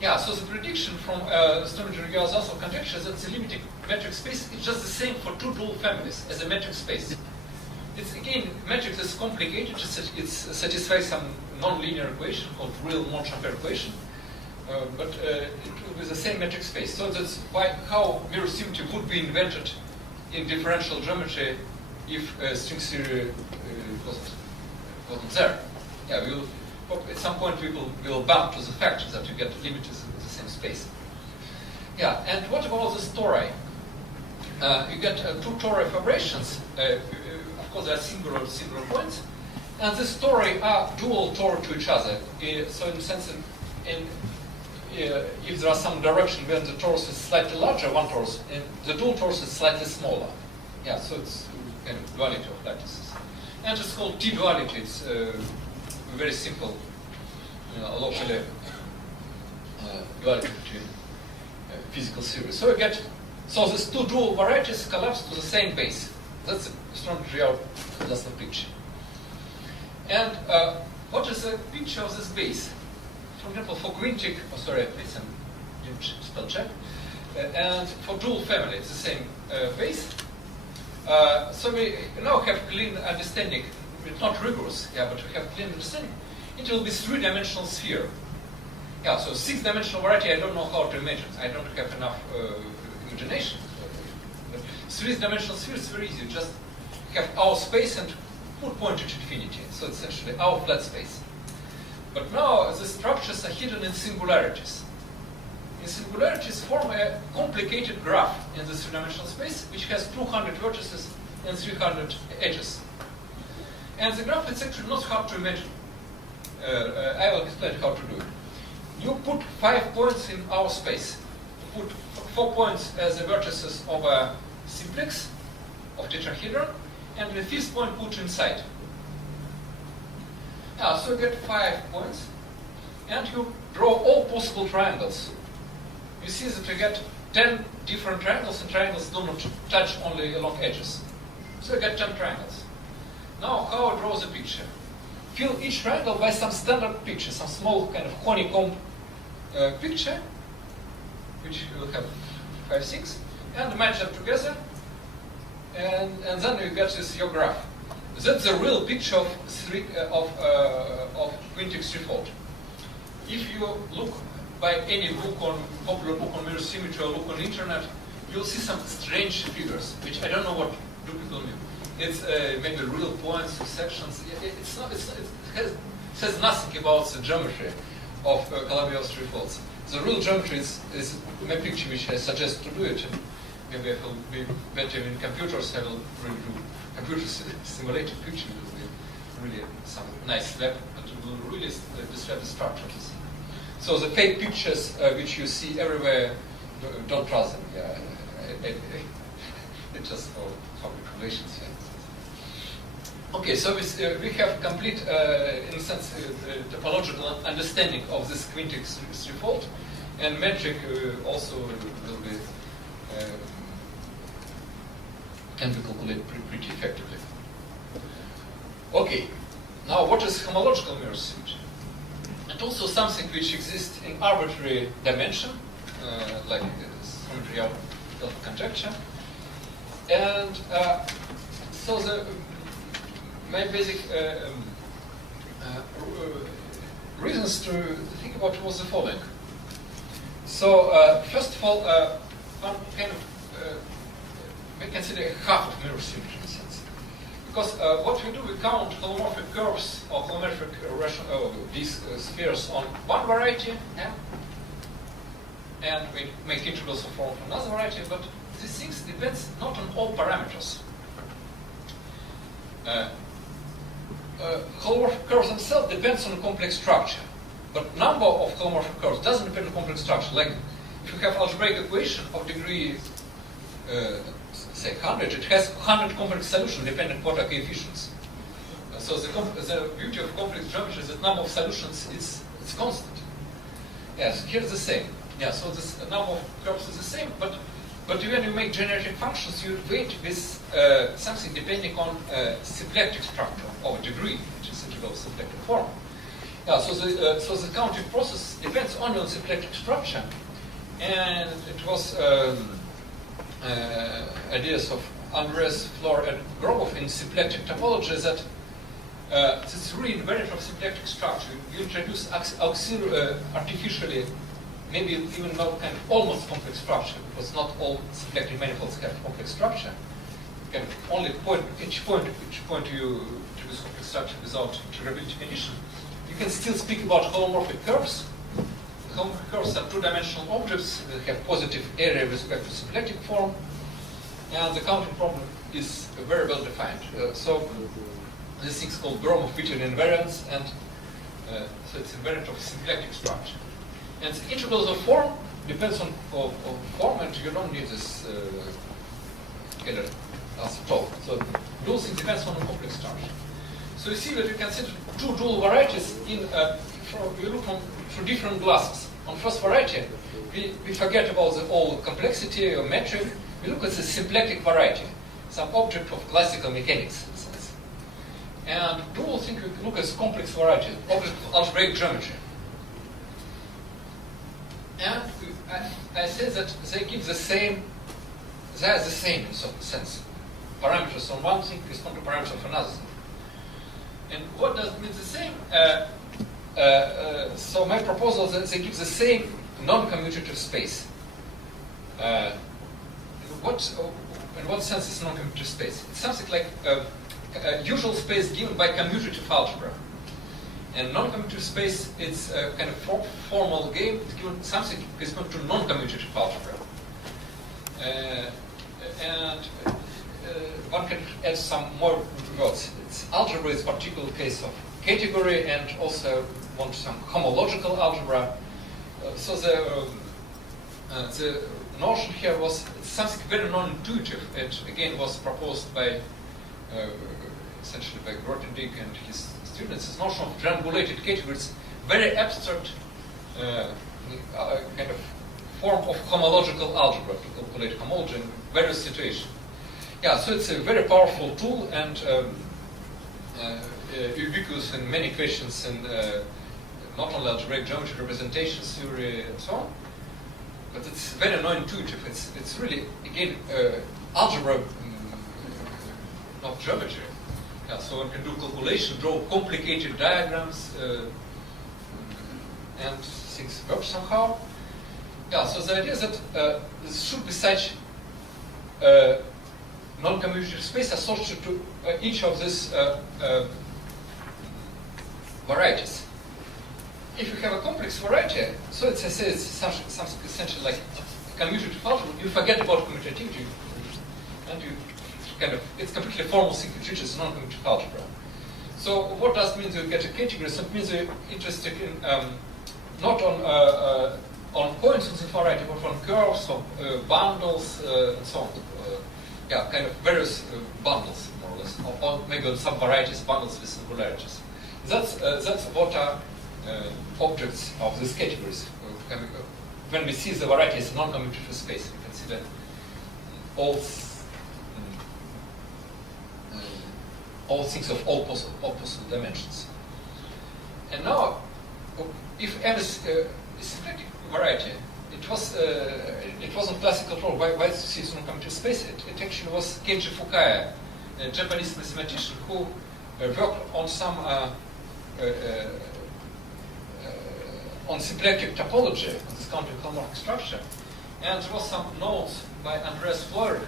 Yeah, so the prediction from Strominger-Yau-Zaslav conjecture is that the limiting metric space is just the same for two dual families as a metric space. It's again, metric is complicated, it satisfies some non-linear equation called real Monge-Ampere equation. but it will be the same metric space. So that's how mirror symmetry would be invented in differential geometry if string theory wasn't there. Yeah, at some point we will bump to the fact that you get limited in the same space. Yeah, and what about the tori? You get two tori fibrations. Of course, they are singular points, and these tori are dual tori to each other. So, in a sense, if there are some direction when the torus is slightly larger, one torus, and the dual torus is slightly smaller. Yeah, so it's kind of duality of lattices. And it's called T-duality. It's very simple, locally duality between physical series. So you get, these two dual varieties collapse to the same base. That's a strong real Zaslow picture. And what is the picture of this base? For example, for quintic, I didn't spell check. And for dual family, it's the same base. So we now have clean understanding. It's not rigorous, but we have clean understanding. It will be three-dimensional sphere. Yeah, so six-dimensional variety, I don't know how to imagine. I don't have enough imagination. But three-dimensional sphere is very easy. Just have our space and put pointer to infinity. So it's essentially our flat space. But now the structures are hidden in singularities. In singularities form a complicated graph in the three-dimensional space, which has 200 vertices and 300 edges. And the graph is actually not hard to imagine. I will explain how to do it. You put 5 points in our space. You put 4 points as the vertices of a simplex of tetrahedron, and the fifth point put inside. So you get 5 points, and you draw all possible triangles. You see that you get 10 different triangles, and triangles do not touch only along edges. So you get 10 triangles. Now, how I draw the picture? Fill each triangle by some standard picture, some small kind of honeycomb picture, which will have 5, 6, and match them together, and then you get this your graph. That's the real picture of quintic threefold. If you look by any book popular book on mirror symmetry or look on the internet, you'll see some strange figures, which I don't know what do people mean. It's maybe real points or sections. It says nothing about the geometry of Calabi-Yau threefolds. The real geometry is my picture, which I suggest to do it. Maybe it will be better in computers. I will really do computer simulated picture. It will be really some nice web, but it will really describe the structures. So the fake pictures which you see everywhere, don't trust them. Yeah, it's just for calculations. Yeah. Okay, so we have complete, in a sense, topological understanding of this quintic threefold, and metric also will be can be calculated pretty effectively. Okay, now what is homological mirror symmetry? And also something which exists in arbitrary dimension, like symmetry of conjecture. And so my basic reasons to think about was the following. So first of all, one kind of we consider half of mirror symmetry in a sense, because what we do, we count holomorphic curves or holomorphic these spheres on one variety, and we make integrals of form from another variety. But these things depends not on all parameters. Holomorphic curves themselves depends on a complex structure, but number of holomorphic curves doesn't depend on complex structure. Like if you have algebraic equation of degree say 100, it has 100 complex solutions depending on quarter coefficients. So the beauty of complex geometry is that number of solutions is constant. Yes, here's the same. Yeah, so this number of curves is the same, but when you make generating functions, you weight with something depending on symplectic structure of a degree, which is integral of symplectic form. Yeah, so the counting process depends only on symplectic structure, and it was ideas of Andres, Flohr, and Grobov in symplectic topology that this re-invariant of symplectic structure, you introduce artificially maybe even no kind of almost complex structure, because not all symplectic manifolds have complex structure. You can only point each point you to this complex structure without integrability condition. You can still speak about holomorphic curves. Holomorphic curves are two-dimensional objects that have positive area with respect to symplectic form, and the counting problem is very well defined. So this thing is called Gromov-Witten invariance, and so it's invariant of symplectic structure. And the integrals of form depends on form, and you don't need this scalar as at all. So those things depends on the complex structure. So you see that you consider two dual varieties in we look through different glasses. On first variety, we forget about the all complexity or metric. We look at the symplectic variety, some object of classical mechanics, in a sense. And dual thing we look at complex variety, object of algebraic geometry. And I say that they give the same, they are the same in some sense. Parameters on one thing correspond to parameters of another thing. And what does it mean the same? So my proposal is that they give the same non-commutative space. In what sense is non-commutative space? It's something like a usual space given by commutative algebra. And non-commutative space, it's a kind of formal game. It's given something corresponding to non-commutative algebra. One can add some more words. Algebra is a particular case of category, and also want some homological algebra. So the notion here was something very non-intuitive. It again was proposed by essentially by Grothendieck and his students. This notion of triangulated categories, very abstract kind of form of homological algebra to calculate homology in various situations. Yeah, so it's a very powerful tool and ubiquitous in many questions in not only algebraic geometry, representations, theory, and so on, but it's very non-intuitive. It's really, again, algebra, not geometry. Yeah, so one can do calculation, draw complicated diagrams, and things work somehow. Yeah, so the idea is that this should be such non-commutative space associated to each of these varieties. If you have a complex variety, so it's something essentially like commutative algebra, you forget about commutativity, and you kind of, it's completely formal thing, which is non-commutative algebra. So what does it mean to get a category? So it means you're interested in not on points of the variety, but on curves, of bundles, and so on. Yeah, kind of various bundles, more or less, or maybe on some varieties, bundles with singularities. That's what are objects of these categories. When we see the variety as non-commutative space, we can see that all things of all possible dimensions. And now, if M is a symplectic variety, it wasn't classical at all. Why is it non-commutative space? It actually was Kenji Fukaya, a Japanese mathematician who worked on some on symplectic topology, on this counting holomorphic structure, and there was some notes by Andreas Floer,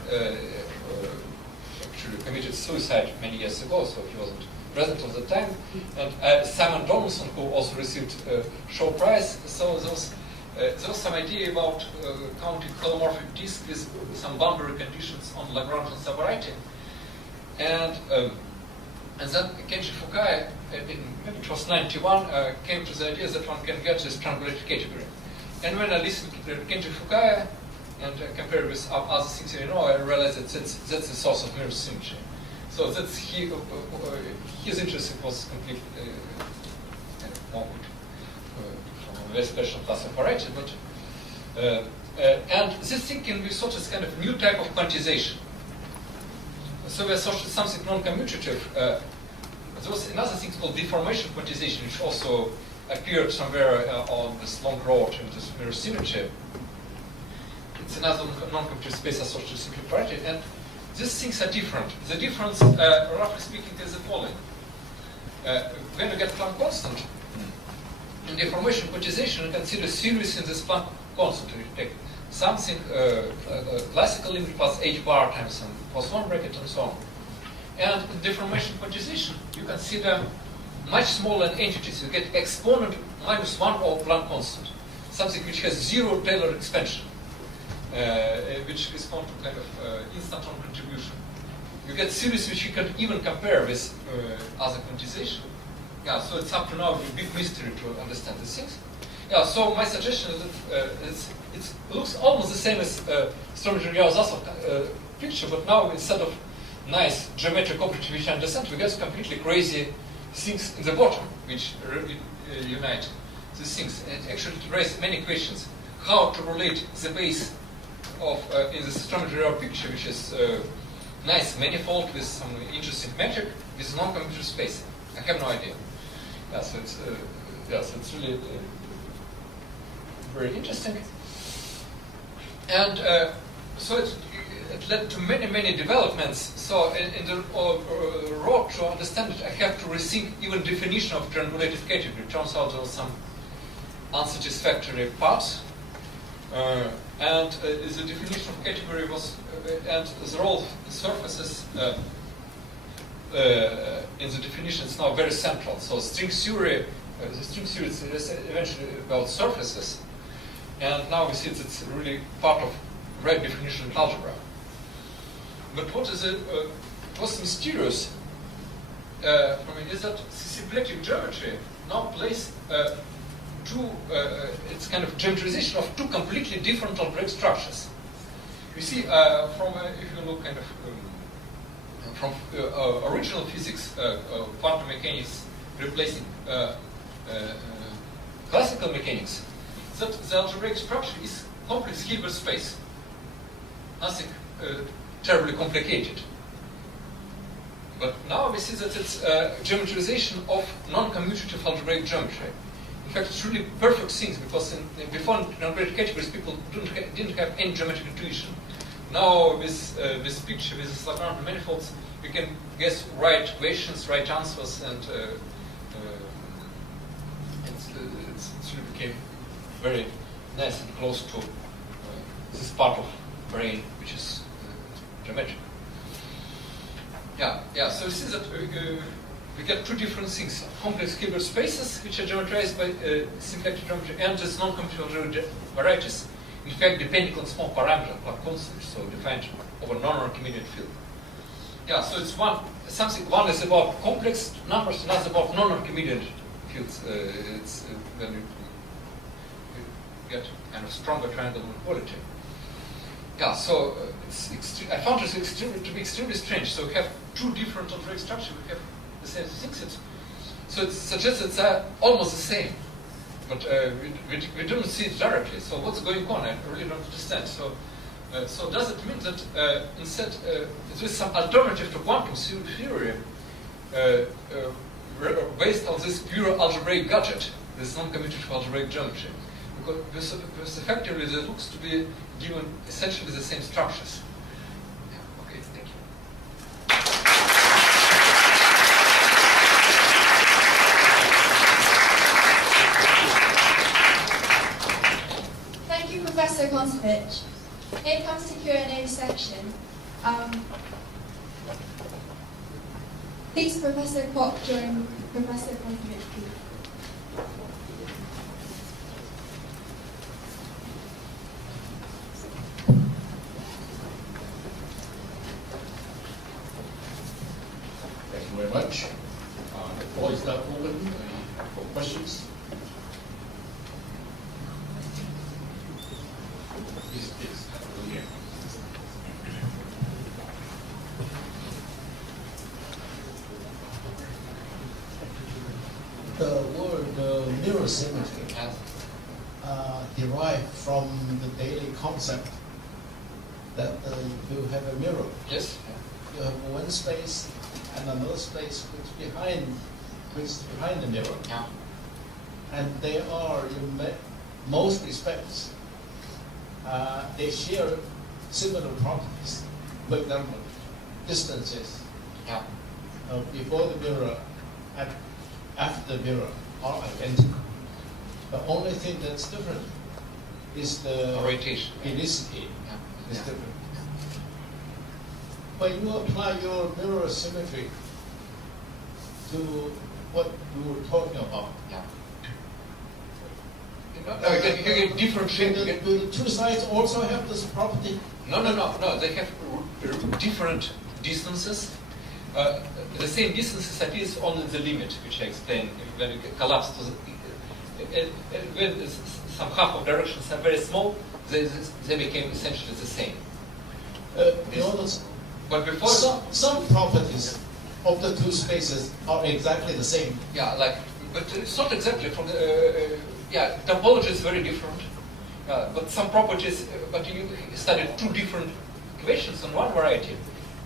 actually committed suicide many years ago, so he wasn't present at the time, and Simon Donaldson, who also received a Shaw Prize. So there was some idea about counting holomorphic disk with some boundary conditions on Lagrangian subvariety, and then Kenji Fukaya, maybe it was 91, came to the idea that one can get this triangulated category. And when I listened to Kenji Fukaya and compared with other things I know, I realized that that's the source of mirror symmetry. So that's his interest was completely from a very special class of variety, but and this thing can be thought as kind of new type of quantization. So we associate something non-commutative. There was another thing called deformation quantization, which also appeared somewhere on this long road in this mirror symmetry. It's another non-commutative space associated with symplectic variety, and these things are different. The difference, roughly speaking, is the following. When you get Planck constant, in deformation quantization, you consider series in this Planck constant. You take something, classical limit plus h bar times some plus 1 bracket and so on. And in deformation quantization, you consider much smaller entities. You get exponent minus 1 of Planck constant, something which has 0 Taylor expansion, which corresponds to kind of instanton contribution. You get series which you can even compare with other quantization. Yeah, so it's up to now a big mystery to understand these things. Yeah, so my suggestion is that it looks almost the same as Strominger-Yau-Zaslav picture, but now instead of nice geometric operator which I understand, we get completely crazy things in the bottom which unite these things. And it actually raises many questions. How to relate the base of in the Strominger-Yau picture, which is nice manifold with some interesting metric, with non-computer space. I have no idea. Yeah, so it's really very interesting. And so it led to many developments. So in the road to understand it, I have to rethink even definition of triangulated category. It turns out there was some unsatisfactory parts. And the definition of category was, and the role of surfaces in the definition is now very central. So string theory, the string theory is eventually about surfaces, and now we see that it's really part of right definition in algebra. But what is what's mysterious for me is that symplectic geometry now plays it's kind of geometrization of two completely different algebraic structures. You see, if you look kind of from original physics, quantum mechanics replacing classical mechanics, that the algebraic structure is complex Hilbert space. Nothing terribly complicated. But now we see that it's geometrization of non-commutative algebraic geometry. In fact, it's really perfect things because before in algebraic categories, people didn't have any geometric intuition. Now, with this picture, with this Lagrange manifolds, you can guess right equations, right answers, and it really became very nice and close to this part of brain, which is geometric. Yeah. So you see that we get two different things: complex Hilbert spaces, which are geometrized by symplectic geometry, and this non-commutative varieties. In fact, depending on small parameter, like constants, so defined over non-Archimedean field. Yeah, so it's one is about complex numbers, another about non-Archimedean fields. It's when you get kind of stronger triangle inequality. Yeah, so I found this to be extremely strange. So we have two different algebraic structures. We have the same things. So it suggests that they're almost the same. But we don't see it directly. So what's going on? I really don't understand. So does it mean that instead there is some alternative to quantum theory based on this pure algebraic gadget, this non-commutative algebraic geometry? Because effectively there looks to be given essentially the same structures. Yeah, okay, thank you. Thank you, Professor Kontsevich. Here comes the Q&A section. Please, Professor Kwok, join Professor Kontsevich, please. Thank you very much. The floor is now open for questions. Please. Here. The word mirror symmetry derived from the daily concept that you have a mirror. Yes. You have one space and another space which is behind the mirror. Yeah. And they are, in most respects, they share similar properties. For example, distances Yeah. before the mirror and after the mirror are identical. The only thing that's different is the Orientation. helicity. Yeah. Is Yeah. different. When you apply your mirror symmetry to what we were talking about, Yeah. No, you get different shape. You get, do the two sides also have this property? no. They have different distances. The same distances that is only the limit, which I explained when you collapse to when some half of directions are very small, they became essentially the same. Notice But before, some properties of the two spaces are exactly the same. yeah, but it's not exactly from the. Topology is very different. But some properties, but you studied two different equations in one variety,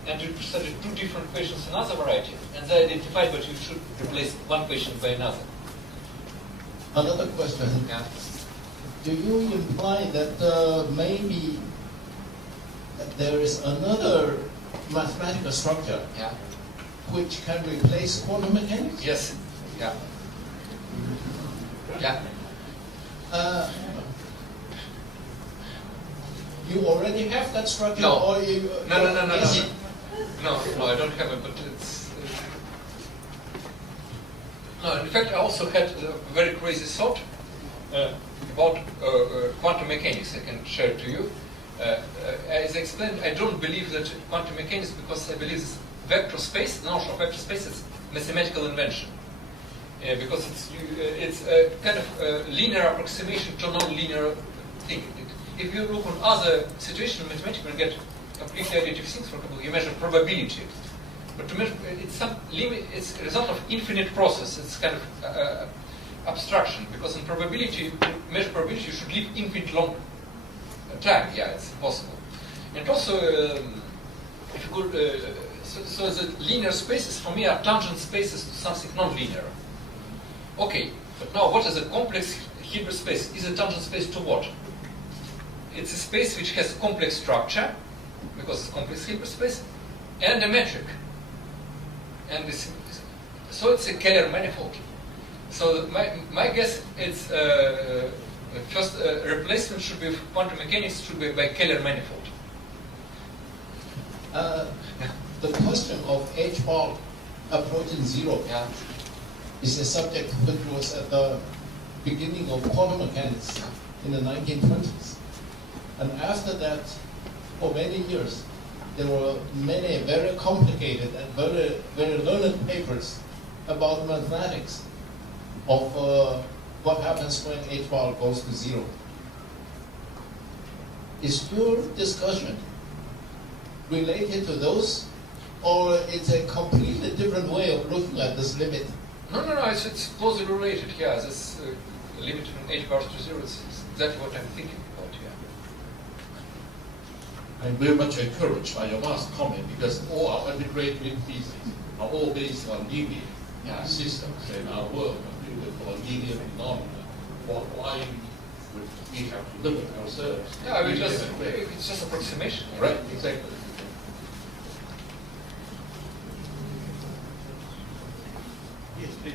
and you studied two different equations in another variety, and they identified that you should replace one equation by another. Another question. Yeah. Do you imply that maybe that there is another mathematical structure Yeah. which can replace quantum mechanics? Yes. Yeah. Yeah. You already have that structure, No. or you? No. Is it- No, I don't have it, but it's. No, in fact, I also had a very crazy thought about quantum mechanics. I can share it to you. As I explained, I don't believe that quantum mechanics, because I believe this vector space, the notion of vector space, is mathematical invention. Because it's a kind of linear approximation to non-linear thing. If you look on other situations in mathematics, you get completely additive things. For example, you measure probability, but to measure it's some limit. It's a result of infinite process. It's kind of abstraction, because in probability, to measure probability, you should live infinite long time. Yeah, it's possible. And also, if you could, so the linear spaces for me are tangent spaces to something non-linear. Okay, but now what is a complex Hilbert space? Is a tangent space to what? It's a space which has complex structure, because it's complex Hilbert space, and a metric. And so it's a Keller manifold. So my guess is the first replacement should be quantum mechanics should be by Keller manifold. The question of H-bar approaching zero Yeah. is a subject which was at the beginning of quantum mechanics in the 1920s. And after that, for many years, there were many very complicated and very, very learned papers about mathematics of what happens when H-bar goes to zero. Is your discussion related to those, or it's a completely different way of looking at this limit? No, it's closely related. Yeah, this limit from H-bar to zero is exactly what I'm thinking about. Yeah. I'm very much encouraged by your last comment, because all our undergraduate theses are all based on linear systems, and our work on linear phenomena. Why would we have to limit ourselves? Yeah, it's just approximation. Right, exactly. Yes, please.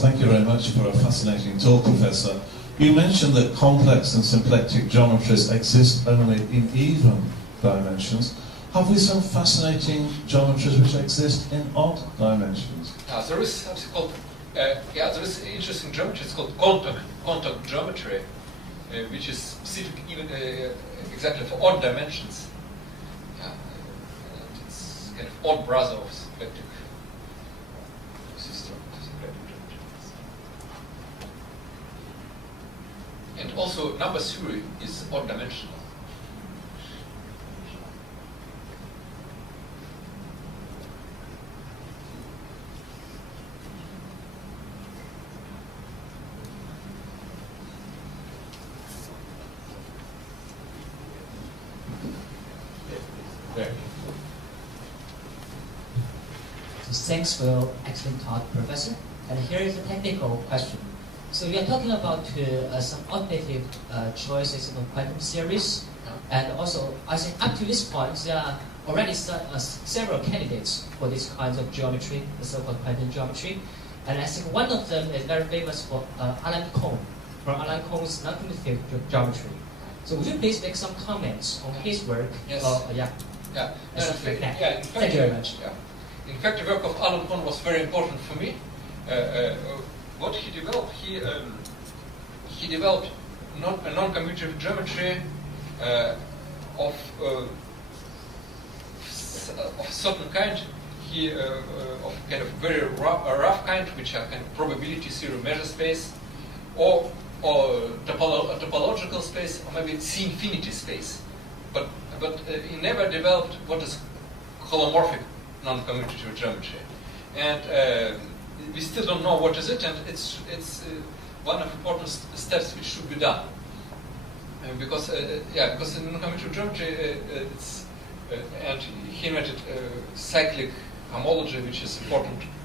Thank you very much for a fascinating talk, Professor. You mentioned that complex and symplectic geometries exist only in even dimensions. Have we some fascinating geometries which exist in odd dimensions? There is something called, there is interesting geometry. It's called contact geometry, which is specific even exactly for odd dimensions. Yeah, and it's kind of odd brother of symplectic system. And also, number theory is odd dimensional. Thanks for your excellent talk, Professor. And here is a technical question. So we are talking about some objective choices in the quantum series, and also I think up to this point there are already several candidates for these kinds of geometry, the so-called quantum geometry. And I think one of them is very famous for Alan Kohn, for Alan Kohn's non-commutative field geometry. So would you please make some comments on his work? Yes. Yeah. Yeah. As In a fact, fact. yeah, in Thank you very much. Yeah. In fact, the work of Alan Kohn was very important for me. What he developed, he developed a non-commutative geometry of certain kind. Of kind of very rough kind, which are kind of probability zero measure space, or topological space, or maybe C-infinity space. But he never developed what is holomorphic non-commutative geometry, and we still don't know what is it, and it's one of the important steps which should be done. Because in non-commutative geometry, and he invented cyclic homology, which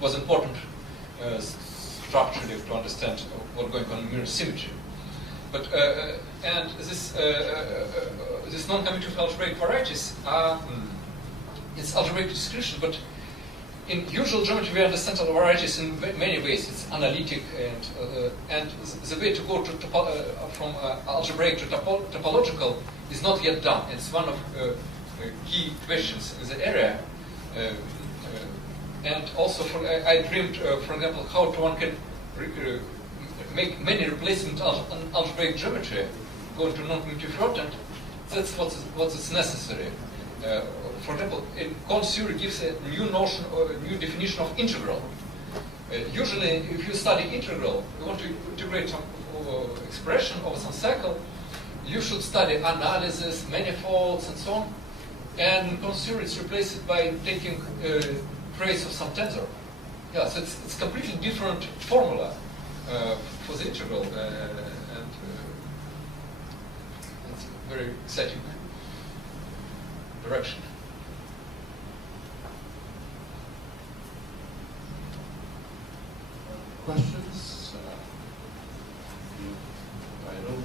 was important structurally to understand what's going on in mirror symmetry. But and this non-commutative algebraic varieties are it's algebraic description, but in usual geometry we understand varieties in many ways. It's analytic, and the way to go to from algebraic to topological is not yet done. It's one of key questions in the area. And also, I dreamed, for example, how one can make many replacement algebraic geometry go into non-commutative field, and that's what is necessary. For example, Kohn's theory gives a new notion or a new definition of integral. Usually, if you study integral, you want to integrate some expression over some cycle, you should study analysis, manifolds, and so on. And Kohn's theory is replaced by taking trace of some tensor. Yeah, so it's completely different formula for the integral, and it's a very exciting direction. Questions? I don't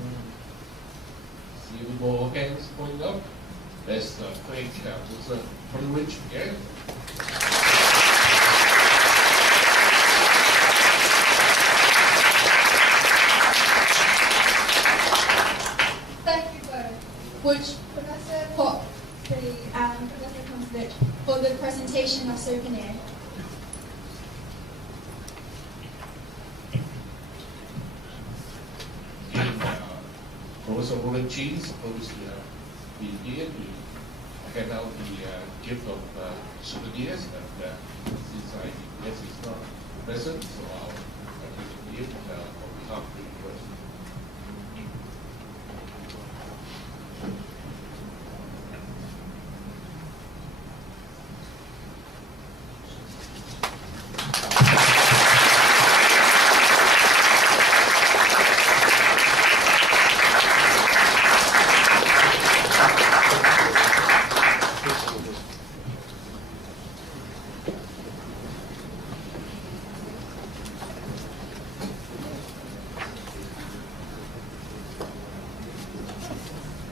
see any more hands going up. Let's thank Professor Pullerich again. Thank you both, which Professor Pop and Professor Konstovic for the presentation of Souvenir. Professor Pullerich is supposed to be here to hand out the gift of souvenirs, and since I guess he's not present, so I'll give the gift on behalf of the university.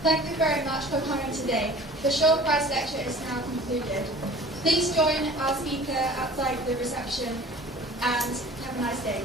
Thank you very much for coming today. The Shaw Prize lecture is now concluded. Please join our speaker outside the reception and have a nice day.